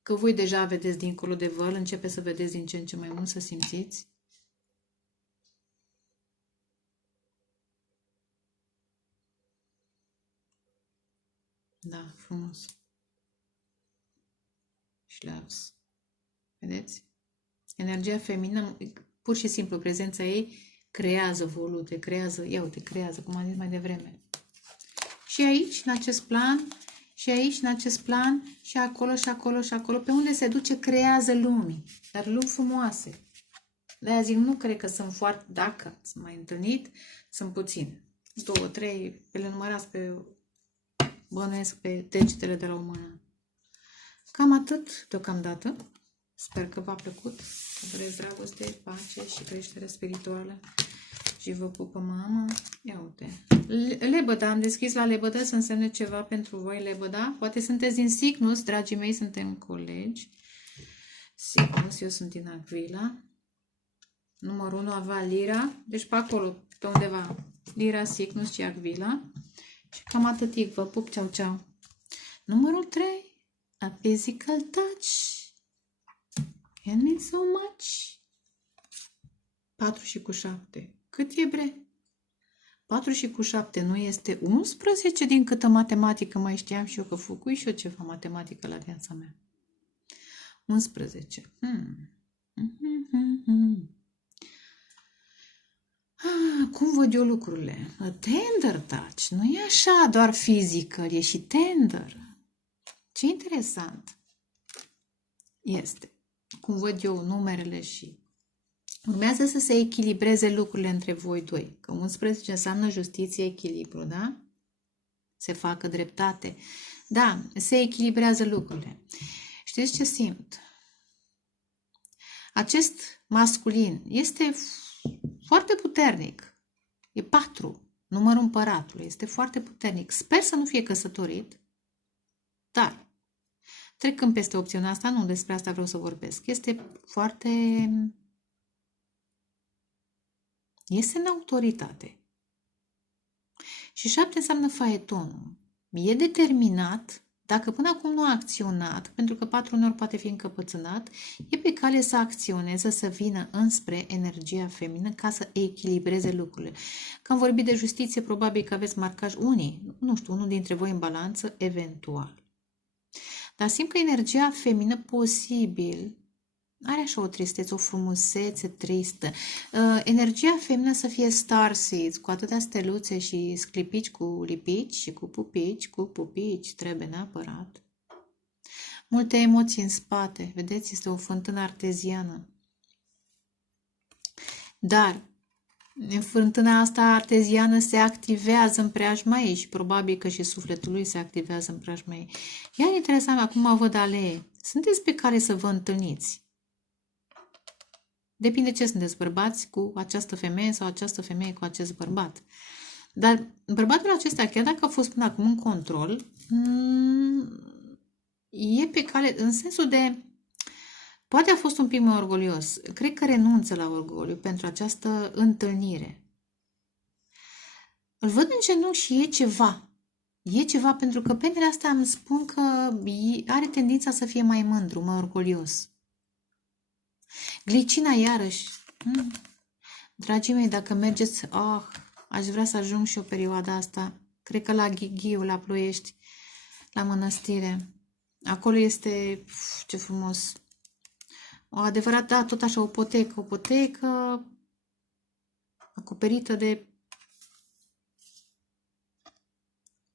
Că voi deja vedeți dincolo de văl, începe să vedeți din ce în ce mai mult, să simțiți. Da, frumos. Și loves. Vedeți? Energia feminină, pur și simplu, prezența ei creează volute, creează, ia uite, creează, cum am zis mai devreme. Și aici, în acest plan, și aici, în acest plan, și acolo, și acolo, și acolo, pe unde se duce, creează lumii, dar lumi frumoase. De-aia zic, nu cred că sunt foarte, dacă ați mai întâlnit, sunt puține. 2, 3, pe le numărați pe, bănuiesc pe degetele de la o mână. Cam atât deocamdată. Sper că v-a plăcut, că vreți dragoste, pace și creștere spirituală. Și vă pupă mama. Ia uite. Lebăda, am deschis la lebădă să însemne ceva pentru voi, lebăda. Poate sunteți din Cygnus, dragii mei, suntem colegi. Cygnus, eu sunt din Aquila. Numărul 1 avea Lira, deci pe acolo, pe undeva. Lira, Cygnus și Aquila. Și cam atât, vă pup, ceau, ceau. Numărul 3, a physical touch. Can mean so much. 4 și cu 7. Cât e, bre? 4 și cu 7 nu este 11 din câtă matematică mai știam și eu, că făcui și eu ceva matematică la viața mea. 11. Cum văd eu lucrurile? A tender touch. Nu e așa doar physical, e și tender. Ce interesant este. Cum văd eu numerele și urmează să se echilibreze lucrurile între voi doi. Că 11 înseamnă justiție, echilibru, da? Se facă dreptate. Da, se echilibrează lucrurile. Știți ce simt? Acest masculin este foarte puternic. E 4, numărul împăratului. Este foarte puternic. Sper să nu fie căsătorit, dar trecând peste opțiunea asta, nu despre asta vreau să vorbesc. Este foarte... este în autoritate. Și 7 înseamnă faetonul. E determinat, dacă până acum nu a acționat, pentru că 4 uneori poate fi încăpățânat, e pe cale să acționeze, să vină înspre energia feminină ca să echilibreze lucrurile. Când vorbim de justiție, probabil că aveți marcaj unii, nu știu, unul dintre voi în balanță, eventual. Dar simt că energia feminină posibil are așa o tristețe, o frumusețe tristă. Energia feminină să fie starseeds, cu atâtea steluțe și sclipici cu lipici și cu pupici, trebuie neapărat. Multe emoții în spate, vedeți, este o fântână arteziană. Dar fântâna asta arteziană se activează în preajma ei și probabil că și sufletul lui se activează în preajma ei. Iar interesant, acum văd alee. Sunteți pe care să vă întâlniți. Depinde ce sunteți, bărbați cu această femeie sau această femeie cu acest bărbat. Dar bărbatul acesta, chiar dacă a fost până acum în control, e pe cale, în sensul de, poate a fost un pic mai orgolios. Cred că renunță la orgoliu pentru această întâlnire. Îl văd în genunchi și e ceva. E ceva pentru că penele astea îmi spun că are tendința să fie mai mândru, mai orgolios. Glicina iarăși. Dragii mei, dacă mergeți, aș vrea să ajung și o perioada asta. Cred că la Ghighiu, la Ploiești, la mănăstire. Acolo este, ce frumos. O adevărat, da, tot așa, o potecă acoperită de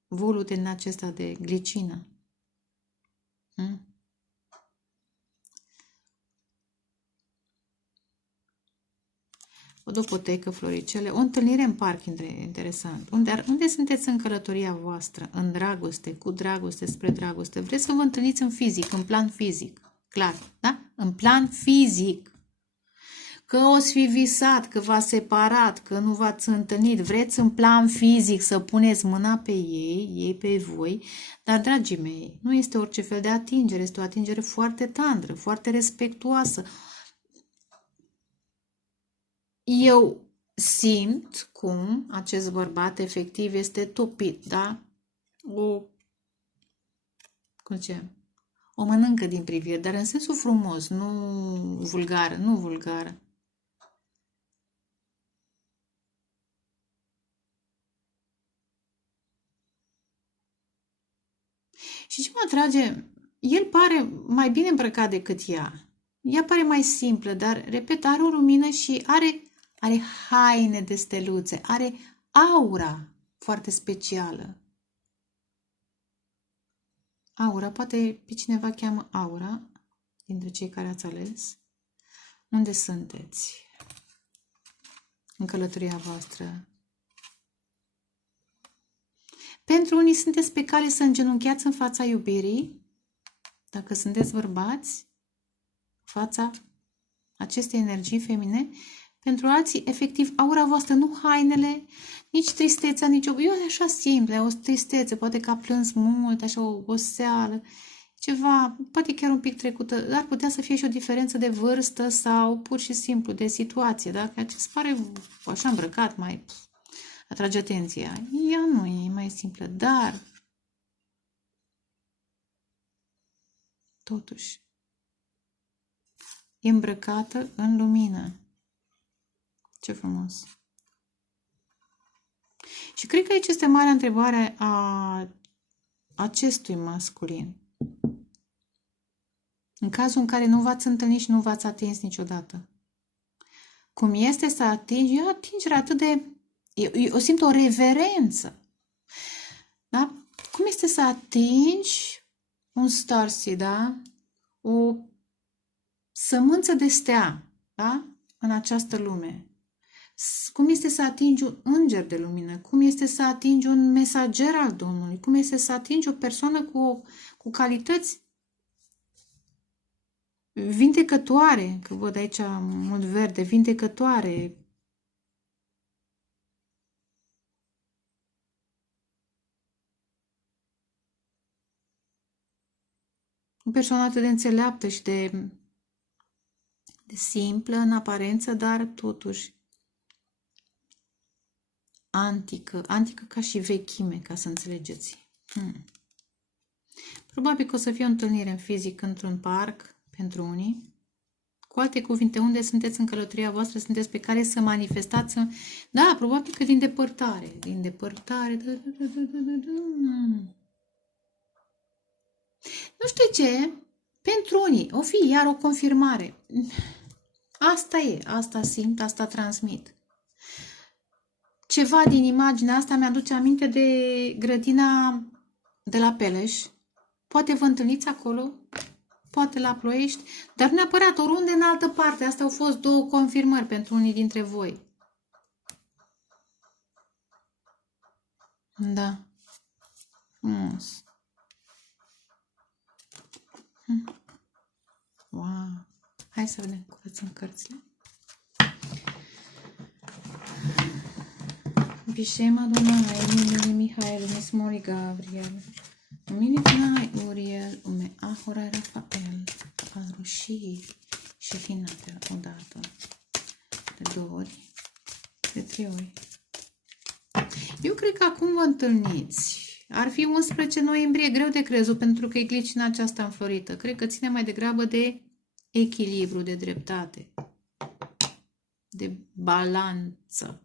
volul din acesta de glicină. O dopotecă, floricele, o întâlnire în parc, interesant. Unde sunteți în călătoria voastră? În dragoste, cu dragoste, spre dragoste. Vreți să vă întâlniți în fizic, în plan fizic. Clar, da? În plan fizic. Că o să fi visat, că v-a separat, că nu v-ați întâlnit. Vreți în plan fizic să puneți mâna pe ei pe voi. Dar, dragii mei, nu este orice fel de atingere. Este o atingere foarte tandră, foarte respectuoasă. Eu simt cum acest bărbat efectiv este topit, da? O mănâncă din privire, dar în sensul frumos, nu vulgară, nu vulgară. Și ce mă atrage? El pare mai bine îmbrăcat decât ea. Ea pare mai simplă, dar, repet, are o lumină și are haine de steluțe, are aura foarte specială. Aura, poate pe cineva cheamă Aura, dintre cei care ați ales. Unde sunteți? În călătoria voastră. Pentru unii sunteți pe cale să îngenunchiați în fața iubirii, dacă sunteți bărbați, fața acestei energii femine. Pentru alții, efectiv, aura voastră, nu hainele, nici tristețea, nici o... Eu așa simplă, o tristețe, poate că a plâns mult, așa o oboseală, ceva, poate chiar un pic trecută, ar putea să fie și o diferență de vârstă sau pur și simplu de situație, dacă acest pare așa îmbrăcat, mai atrage atenția. Ea nu e mai simplă, dar totuși e îmbrăcată în lumină. Ce frumos! Și cred că aici este marea întrebare a acestui masculin. În cazul în care nu v-ați întâlnit și nu v-ați atins niciodată. Cum este să atingi? E o atingere atât de... Eu simt o reverență. Da? Cum este să atingi un starseed, da? O sămânță de stea, da? În această lume. Cum este să atingi un înger de lumină, cum este să atingi un mesager al Domnului, cum este să atingi o persoană cu calități vindecătoare, că văd aici mult verde, vindecătoare. O persoană atât de înțeleaptă și de simplă în aparență, dar totuși antică ca și vechime, ca să înțelegeți. Probabil că o să fie o întâlnire în fizic într-un parc pentru unii. Cu alte cuvinte, unde sunteți în călătoria voastră, sunteți pe care să manifestați. Da, probabil că din depărtare. Din depărtare. Nu știu ce. Pentru unii o fi iar o confirmare. Asta e, asta simt, asta transmit. Ceva din imaginea asta mi-aduce aminte de grădina de la Peleș. Poate vă întâlniți acolo, poate la Ploiești, dar nu neapărat oriunde în altă parte. Astea au fost două confirmări pentru unii dintre voi. Da. Frumos. Wow. Hai să vedem, curățăm cărțile. Bishem Adonai, Mini Mihail, Mismori Gabriel, Mini Tanai Uriel, Ume Ahora Rafael, Arushi și Hinatel, odată, de 2 ori, de 3 ori. Eu cred că acum vă întâlniți. Ar fi 11 noiembrie, greu de crezut, pentru că e glicina aceasta înflorită. Cred că ține mai degrabă de echilibru, de dreptate, de balanță.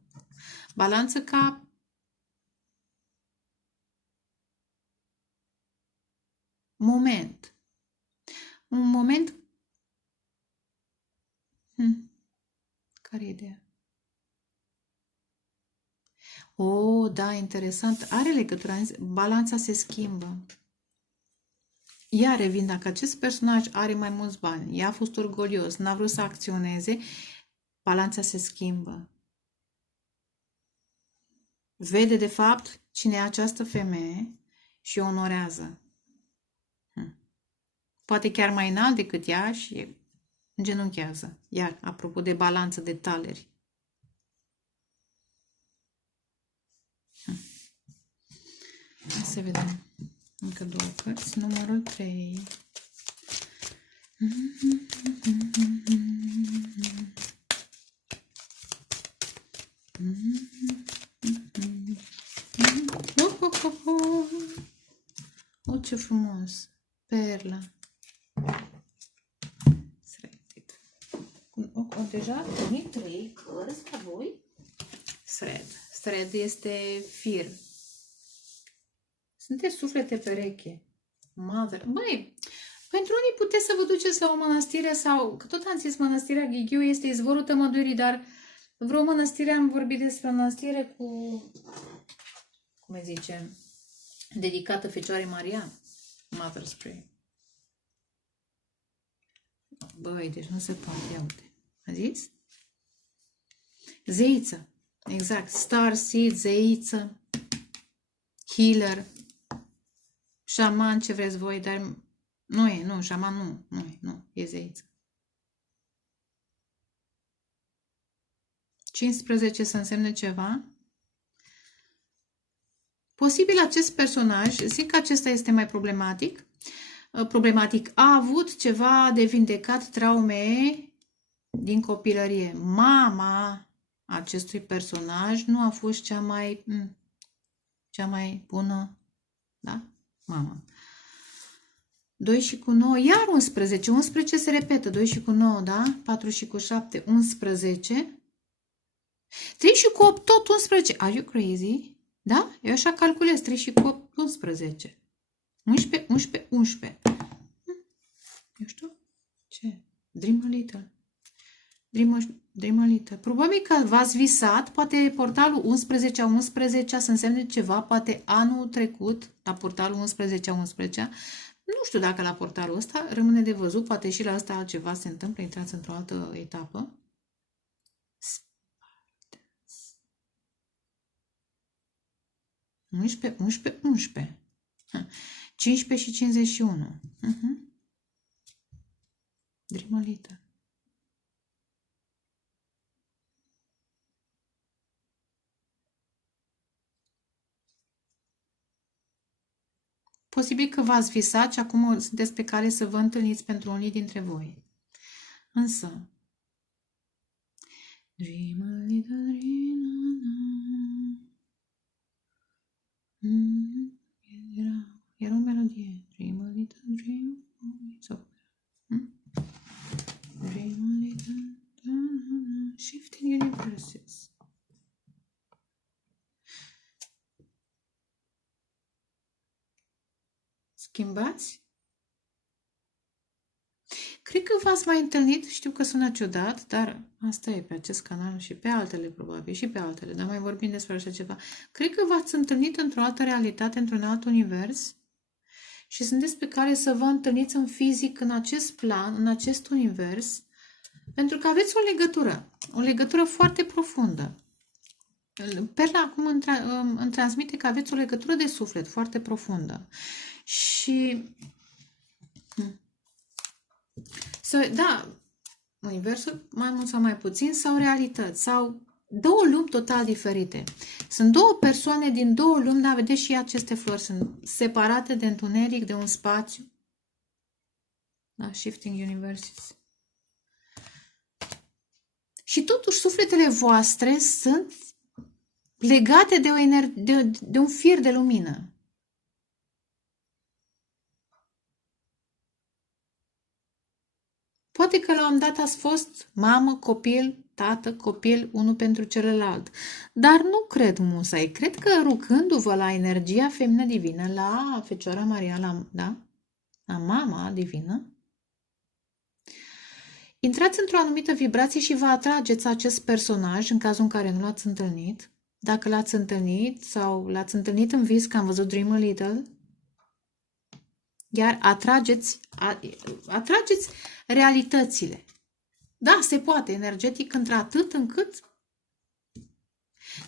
Balanță ca moment. Un moment... Care e ideea? Oh, da, interesant. Are legătură. Balanța se schimbă. Ea revin, dacă acest personaj are mai mulți bani, ea a fost orgolios, n-a vrut să acționeze, balanța se schimbă. Vede, de fapt, cine e această femeie și o onorează. Poate chiar mai înalt decât ea și genunchează. Iar, apropo de balanță de taleri. Hai să vedem. Încă 2 cărți. Numărul 3. Oh, ce frumos! Perla. Thread. Deja primit 3 cărți ca voi. Thread. Thread este fir. Sunteți suflete pereche. Mother. Băi, pentru unii puteți să vă duceți la o mănăstire sau, că tot am zis, mănăstirea Ghighiu este izvorul tămăduirii, dar vreo mănăstire, am vorbit despre o mănăstire cu, cum îi zice, dedicată Fecioarei Maria, Mother's Prayer. Băi, deci nu se poate, ia uite. A zis? Zeiță. Exact. Star Seed, zeiță, healer, șaman, ce vreți voi, dar nu e, nu, șaman nu, e zeiță. 15 să însemne ceva. Posibil acest personaj, zic că acesta este mai problematic. A avut ceva de vindecat, traume din copilărie. Mama acestui personaj nu a fost cea mai bună, da? Mama. 2 și cu 9, iar 11. 11 se repetă. 2 și cu 9, da? 4 și cu 7, 11. 3 și cu 8, tot 11. Are you crazy? Da? Eu așa calculez. 3 și cu 8, 11. 11, 11, 11. Eu știu. Ce? Dream a little. Dream a little. Probabil că v-ați visat, poate portalul 11 a 11 să însemne ceva, poate anul trecut, la portalul 11 a 11. Nu știu dacă la portalul ăsta rămâne de văzut, poate și la ăsta altceva se întâmplă, intrați într-o altă etapă. 11, 11, 11. 15 și 51. Drimălită. Posibil că v-ați visat și acum sunteți pe care să vă întâlniți pentru unii dintre voi. Însă, dream a little dream. Era o melodie. Dream a little schimbați? Cred că v-ați mai întâlnit, știu că sună ciudat, dar asta e pe acest canal și pe altele probabil, și pe altele, dar mai vorbim despre așa ceva. Cred că v-ați întâlnit într-o altă realitate, într-un alt univers și sunteți pe care să vă întâlniți în fizic, în acest plan, în acest univers, pentru că aveți o legătură foarte profundă. Perla acum îmi transmite că aveți o legătură de suflet foarte profundă. Și da, universul, mai mult sau mai puțin, sau realități, sau două lumi total diferite. Sunt două persoane din două lumi, dar vedeți și aceste flori sunt separate de întuneric, de un spațiu. Da, Shifting Universes. Și totuși sufletele voastre sunt legate de un fir de lumină. Poate că la un dat ați fost mamă, copil, tată, copil, unul pentru celălalt. Dar nu cred musai. Cred că rucându-vă la energia feminină divină, la Fecioara Maria, la mama divină, intrați într-o anumită vibrație și vă atrageți acest personaj în cazul în care nu l-ați întâlnit. Dacă l-ați întâlnit sau l-ați întâlnit în vis, că am văzut Dream a Little, iar atrageți realitățile. Da, se poate, energetic, într-atât încât...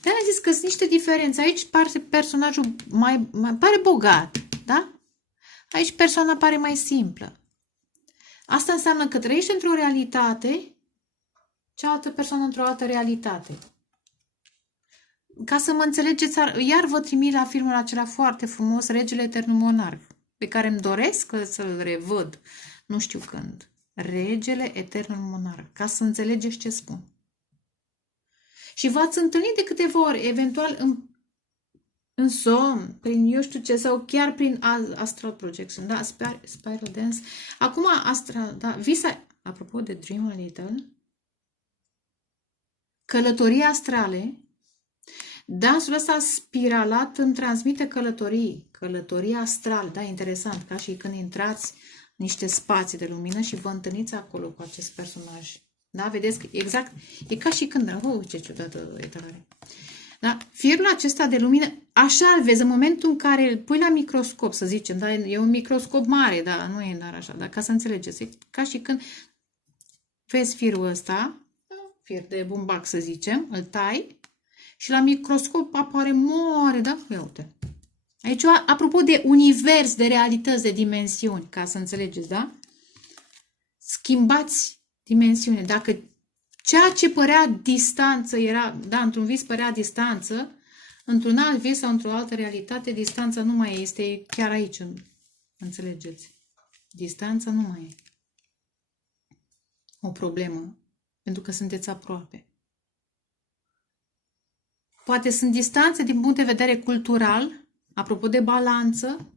De-aia am zis că sunt niște diferențe. Aici pare personajul mai pare bogat, da? Aici persoana pare mai simplă. Asta înseamnă că trăiești într-o realitate, cealaltă persoană într-o altă realitate. Ca să mă înțelegeți, iar vă trimit la filmul acela foarte frumos, Regele Eternul Monarh, pe care îmi doresc să-l revăd, nu știu când. Regele Eternul Monarh, ca să înțelegeți ce spun. Și v-ați întâlnit de câteva ori, eventual în somn, prin eu știu ce, sau chiar prin astral projection, da, spiral dance. Acum astral, da, visa, apropo de Dream a Little, călătorii astrale, dansul ăsta spiralat îmi transmite călătorii astrale, da, interesant, ca și când intrați în niște spații de lumină și vă întâlniți acolo cu acest personaj. Da, vedeți că exact, e ca și când, ce ciudată etalare. Da? Firul acesta de lumină, așa îl vezi în momentul în care îl pui la microscop, să zicem, da? E un microscop mare, da, nu e doar așa, dar ca să înțelegeți, e ca și când vezi firul ăsta, fir de bumbac, să zicem, îl tai și la microscop apare mare, da? Ia uite. Aici, apropo de univers, de realități, de dimensiuni, ca să înțelegeți, da? Schimbați dimensiune. Dacă ceea ce părea distanță era, da, într-un vis părea distanță, într-un alt vis sau într-o altă realitate, distanța nu mai este chiar aici, înțelegeți? Distanța nu mai e o problemă, pentru că sunteți aproape. Poate sunt distanțe din punct de vedere cultural, apropo de balanță,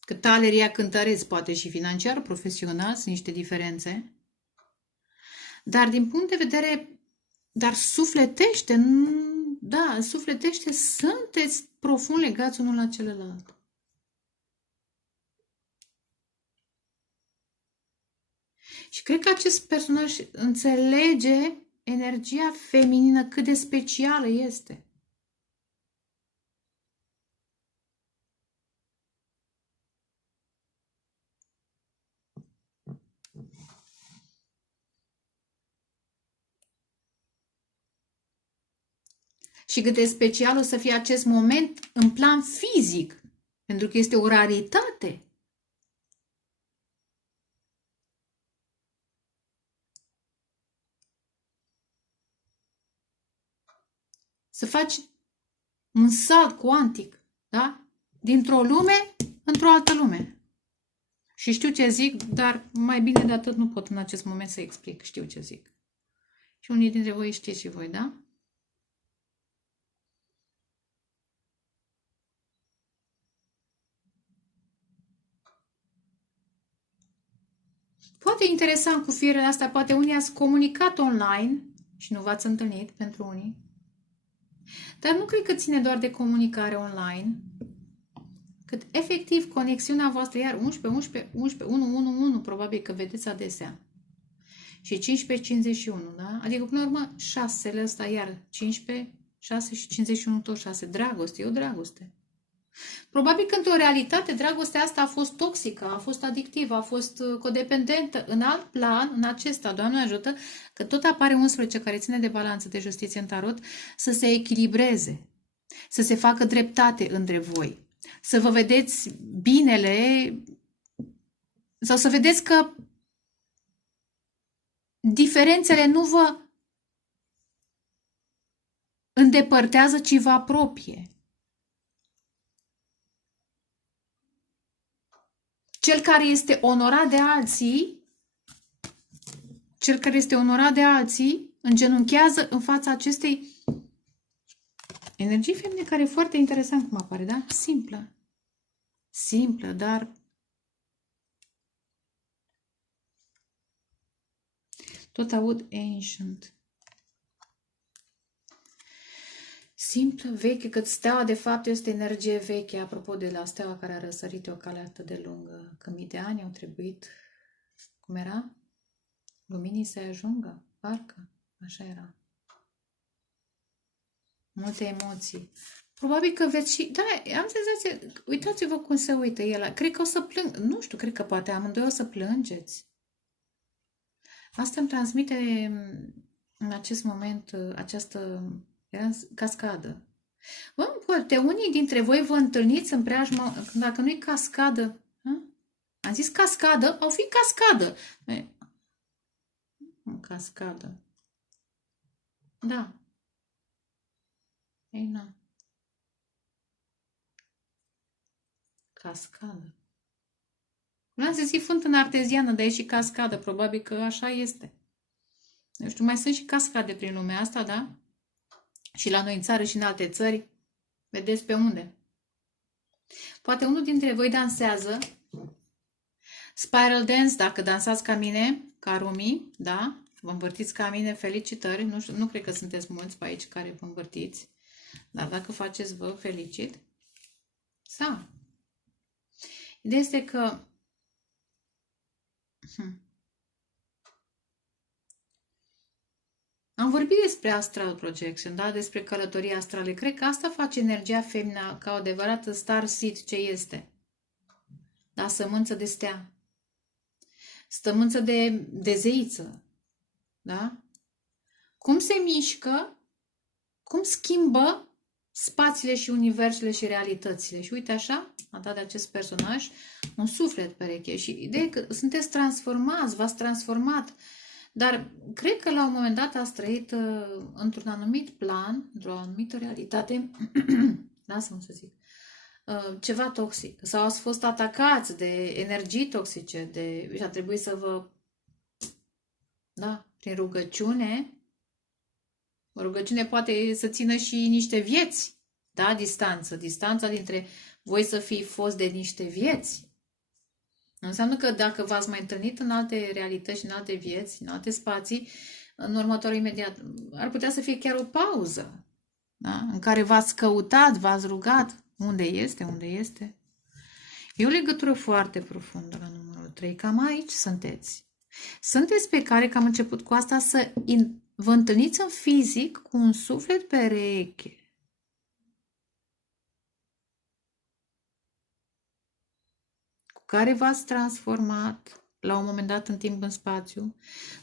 că taleria cântăreți poate și financiar, profesional, sunt niște diferențe. Dar din punct de vedere, dar sufletește, da, sufletește, sunteți profund legați unul la celălalt. Și cred că acest personaj înțelege energia feminină, cât de specială este. Și cât de special o să fie acest moment în plan fizic, pentru că este o raritate. Să faci un salt cuantic, da? Dintr-o lume într-o altă lume. Și știu ce zic, dar mai bine de atât nu pot în acest moment să explic. Știu ce zic. Și unii dintre voi știți și voi, da? Poate interesant cu firele astea, poate unii ați comunicat online și nu v-ați întâlnit pentru unii. Dar nu cred că ține doar de comunicare online, cât efectiv conexiunea voastră, iar 11, 11, 11, 1, 1, 1, probabil că vedeți adesea. Și 15, 51, da? Adică, până la urmă, 6-le ăsta, iar 15, 6 și 51 tot 6. Dragoste, e o dragoste. Probabil că într-o realitate dragostea asta a fost toxică, a fost adictivă, a fost codependentă. În alt plan, în acesta, Doamne ajută, că tot apare 11 care ține de balanță de justiție în tarot, să se echilibreze, să se facă dreptate între voi, să vă vedeți binele sau să vedeți că diferențele nu vă îndepărtează, ci vă apropie. Cel care este onorat de alții, îngenunchează în fața acestei energii feminine, care e foarte interesant cum apare, da? Simplă. Simplă, dar tot aud ancient. Simplă, veche, cât steaua de fapt este energie veche, apropo de la steaua care a răsărit o cale atât de lungă, că mii de ani au trebuit, cum era? Luminii să ajungă, parcă, așa era. Multe emoții. Probabil că veți și... Da, am senzație, uitați-vă cum se uită el. Cred că o să plâng, nu știu, cred că poate amândoi o să plângeți. Asta îmi transmite în acest moment această cascadă. Bă, poate unii dintre voi vă întâlniți în preajmă, dacă nu-i cascadă, am zis cascadă, au fi cascadă. Cascadă. Da. Ei, na. Cascadă. Vreau să zic fântână arteziană, dar e și cascadă. Probabil că așa este. Nu știu, mai sunt și cascade prin lumea asta, da? Și la noi în țară și în alte țări. Vedeți pe unde. Poate unul dintre voi dansează. Spiral dance, dacă dansați ca mine, ca Rumi, da? Vă învârtiți ca mine, felicitări. Nu știu, nu cred că sunteți mulți pe aici care vă învârtiți. Dar dacă faceți, vă felicit. Sa. Ideea este că am vorbit despre astral projection, da? Despre călătorii astrale. Cred că asta face energia femină ca o adevărată star seed ce este. Da? Sămânță de stea. Sămânță de zeiță. Da? Cum se mișcă, cum schimbă spațiile și universele și realitățile. Și uite așa, a dat de acest personaj un suflet pereche. Și ideea că sunteți transformați, v-ați transformat. Dar cred că la un moment dat ați trăit într-un anumit plan, într-o anumită realitate, lasă-mă să zic, ceva toxic. Sau ați fost atacați de energii toxice și a trebuit să vă, da, prin rugăciune. Rugăciune poate să țină și niște vieți, da, distanță. Distanța dintre voi să fi fost de niște vieți. Înseamnă că dacă v-ați mai întâlnit în alte realități, în alte vieți, în alte spații, în următorul imediat, ar putea să fie chiar o pauză, da? În care v-ați căutat, v-ați rugat, unde este, unde este. E o legătură foarte profundă la numărul 3, cam aici sunteți. Sunteți pe care, că am început cu asta, să vă întâlniți în fizic cu un suflet pereche. Care v-ați transformat la un moment dat în timp, în spațiu,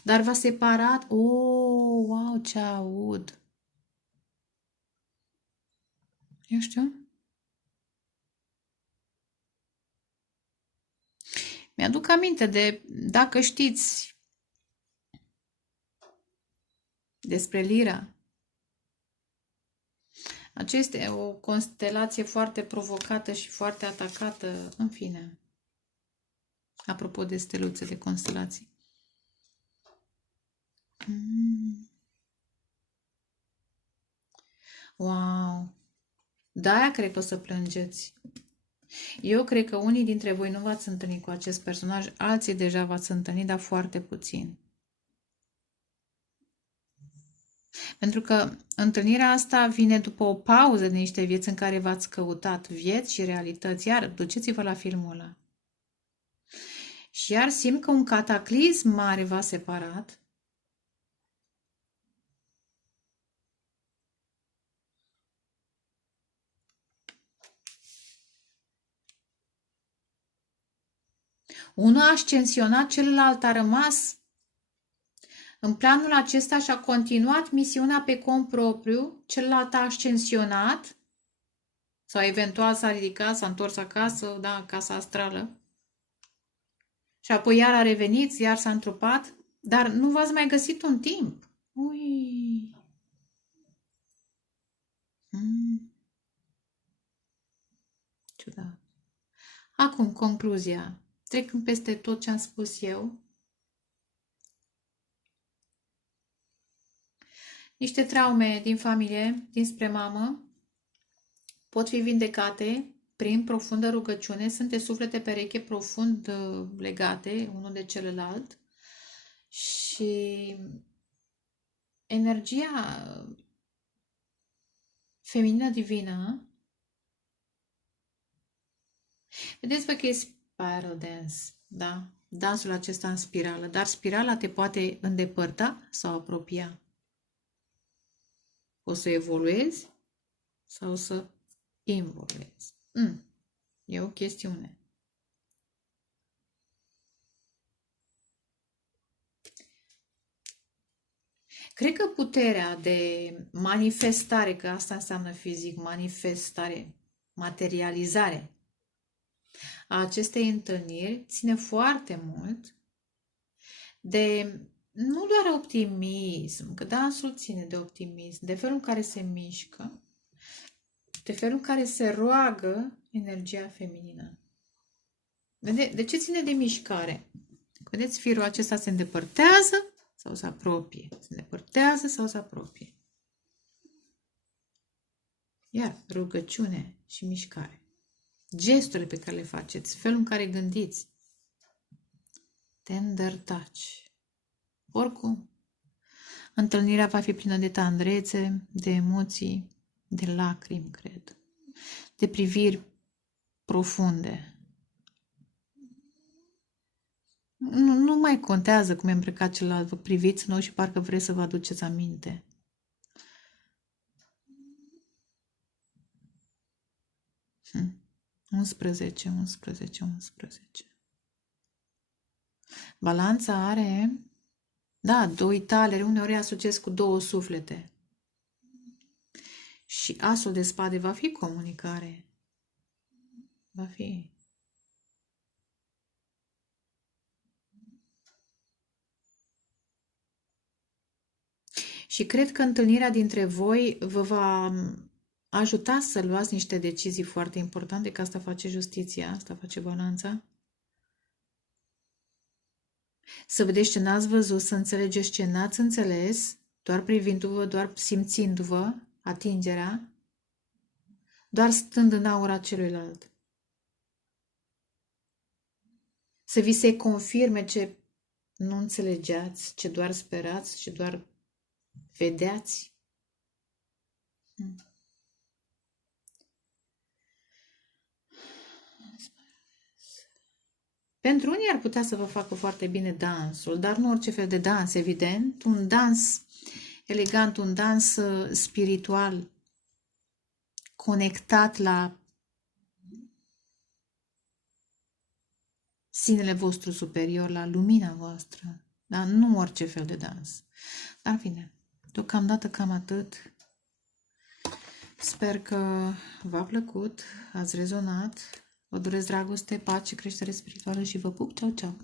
dar v-a separat. Oh, wow, ce aud! Eu știu. Mi-aduc aminte de, dacă știți despre Lira, aceasta este o constelație foarte provocată și foarte atacată, în fine. Apropo de steluțe, de constelații. Wow! De-aia cred că o să plângeți. Eu cred că unii dintre voi nu v-ați întâlnit cu acest personaj, alții deja v-ați întâlnit, dar foarte puțin. Pentru că întâlnirea asta vine după o pauză de niște vieți în care v-ați căutat vieți și realități. Iar duceți-vă la filmul ăla. Și iar simt că un cataclism mare v-a separat. Unul a ascensionat, celălalt a rămas în planul acesta și a continuat misiunea pe cont propriu, celălalt a ascensionat sau eventual s-a ridicat, s-a întors acasă, da, casa astrală. Și apoi iar a revenit, iar s-a întrupat, dar nu v-ați mai găsit un timp. Ui. Ciudat. Acum, concluzia. Trecând peste tot ce am spus eu, niște traume din familie, dinspre mamă, pot fi vindecate prin profundă rugăciune. Sunteți suflete pereche profund legate unul de celălalt și energia feminină divină, vedeți că e spiral dance, da? Dansul acesta în spirală, dar spirala te poate îndepărta sau apropia. O să evoluezi sau să involuezi. E o chestiune. Cred că puterea de manifestare, că asta înseamnă fizic, manifestare, materializare a acestei întâlniri ține foarte mult de nu doar optimism, că dansul ține de optimism, de felul în care se mișcă, de felul în care se roagă energia feminină. De ce ține de mișcare? Vedeți, firul acesta se îndepărtează sau se apropie. Se îndepărtează sau se apropie. Iar rugăciune și mișcare. Gesturile pe care le faceți, felul în care gândiți. Tender touch. Oricum, întâlnirea va fi plină de tandrețe, de emoții, de lacrimi, cred. De priviri profunde. Nu mai contează cum e îmbrăcat celălalt. Vă priviți în ochi și parcă vreți să vă aduceți aminte. Hm. 11. Balanța are, da, doi taleri, uneori asociez cu două suflete. Și asul de spade va fi comunicare. Va fi. Și cred că întâlnirea dintre voi vă va ajuta să luați niște decizii foarte importante, că asta face justiția, asta face balanța. Să vedeți ce n-ați văzut, să înțelegeți ce n-ați înțeles, doar privindu-vă, doar simțindu-vă atingerea, doar stând în aura celuilalt. Să vi se confirme ce nu înțelegeați, ce doar sperați, ce doar vedeați. Pentru unii ar putea să vă facă foarte bine dansul, dar nu orice fel de dans, evident. Un dans elegant, un dans spiritual, conectat la sinele vostru superior, la lumina voastră. Dar nu orice fel de dans. Dar bine, deocamdată cam atât. Sper că v-a plăcut, ați rezonat. Vă doresc dragoste, pace, creștere spirituală și vă pup. Ceau, ceau!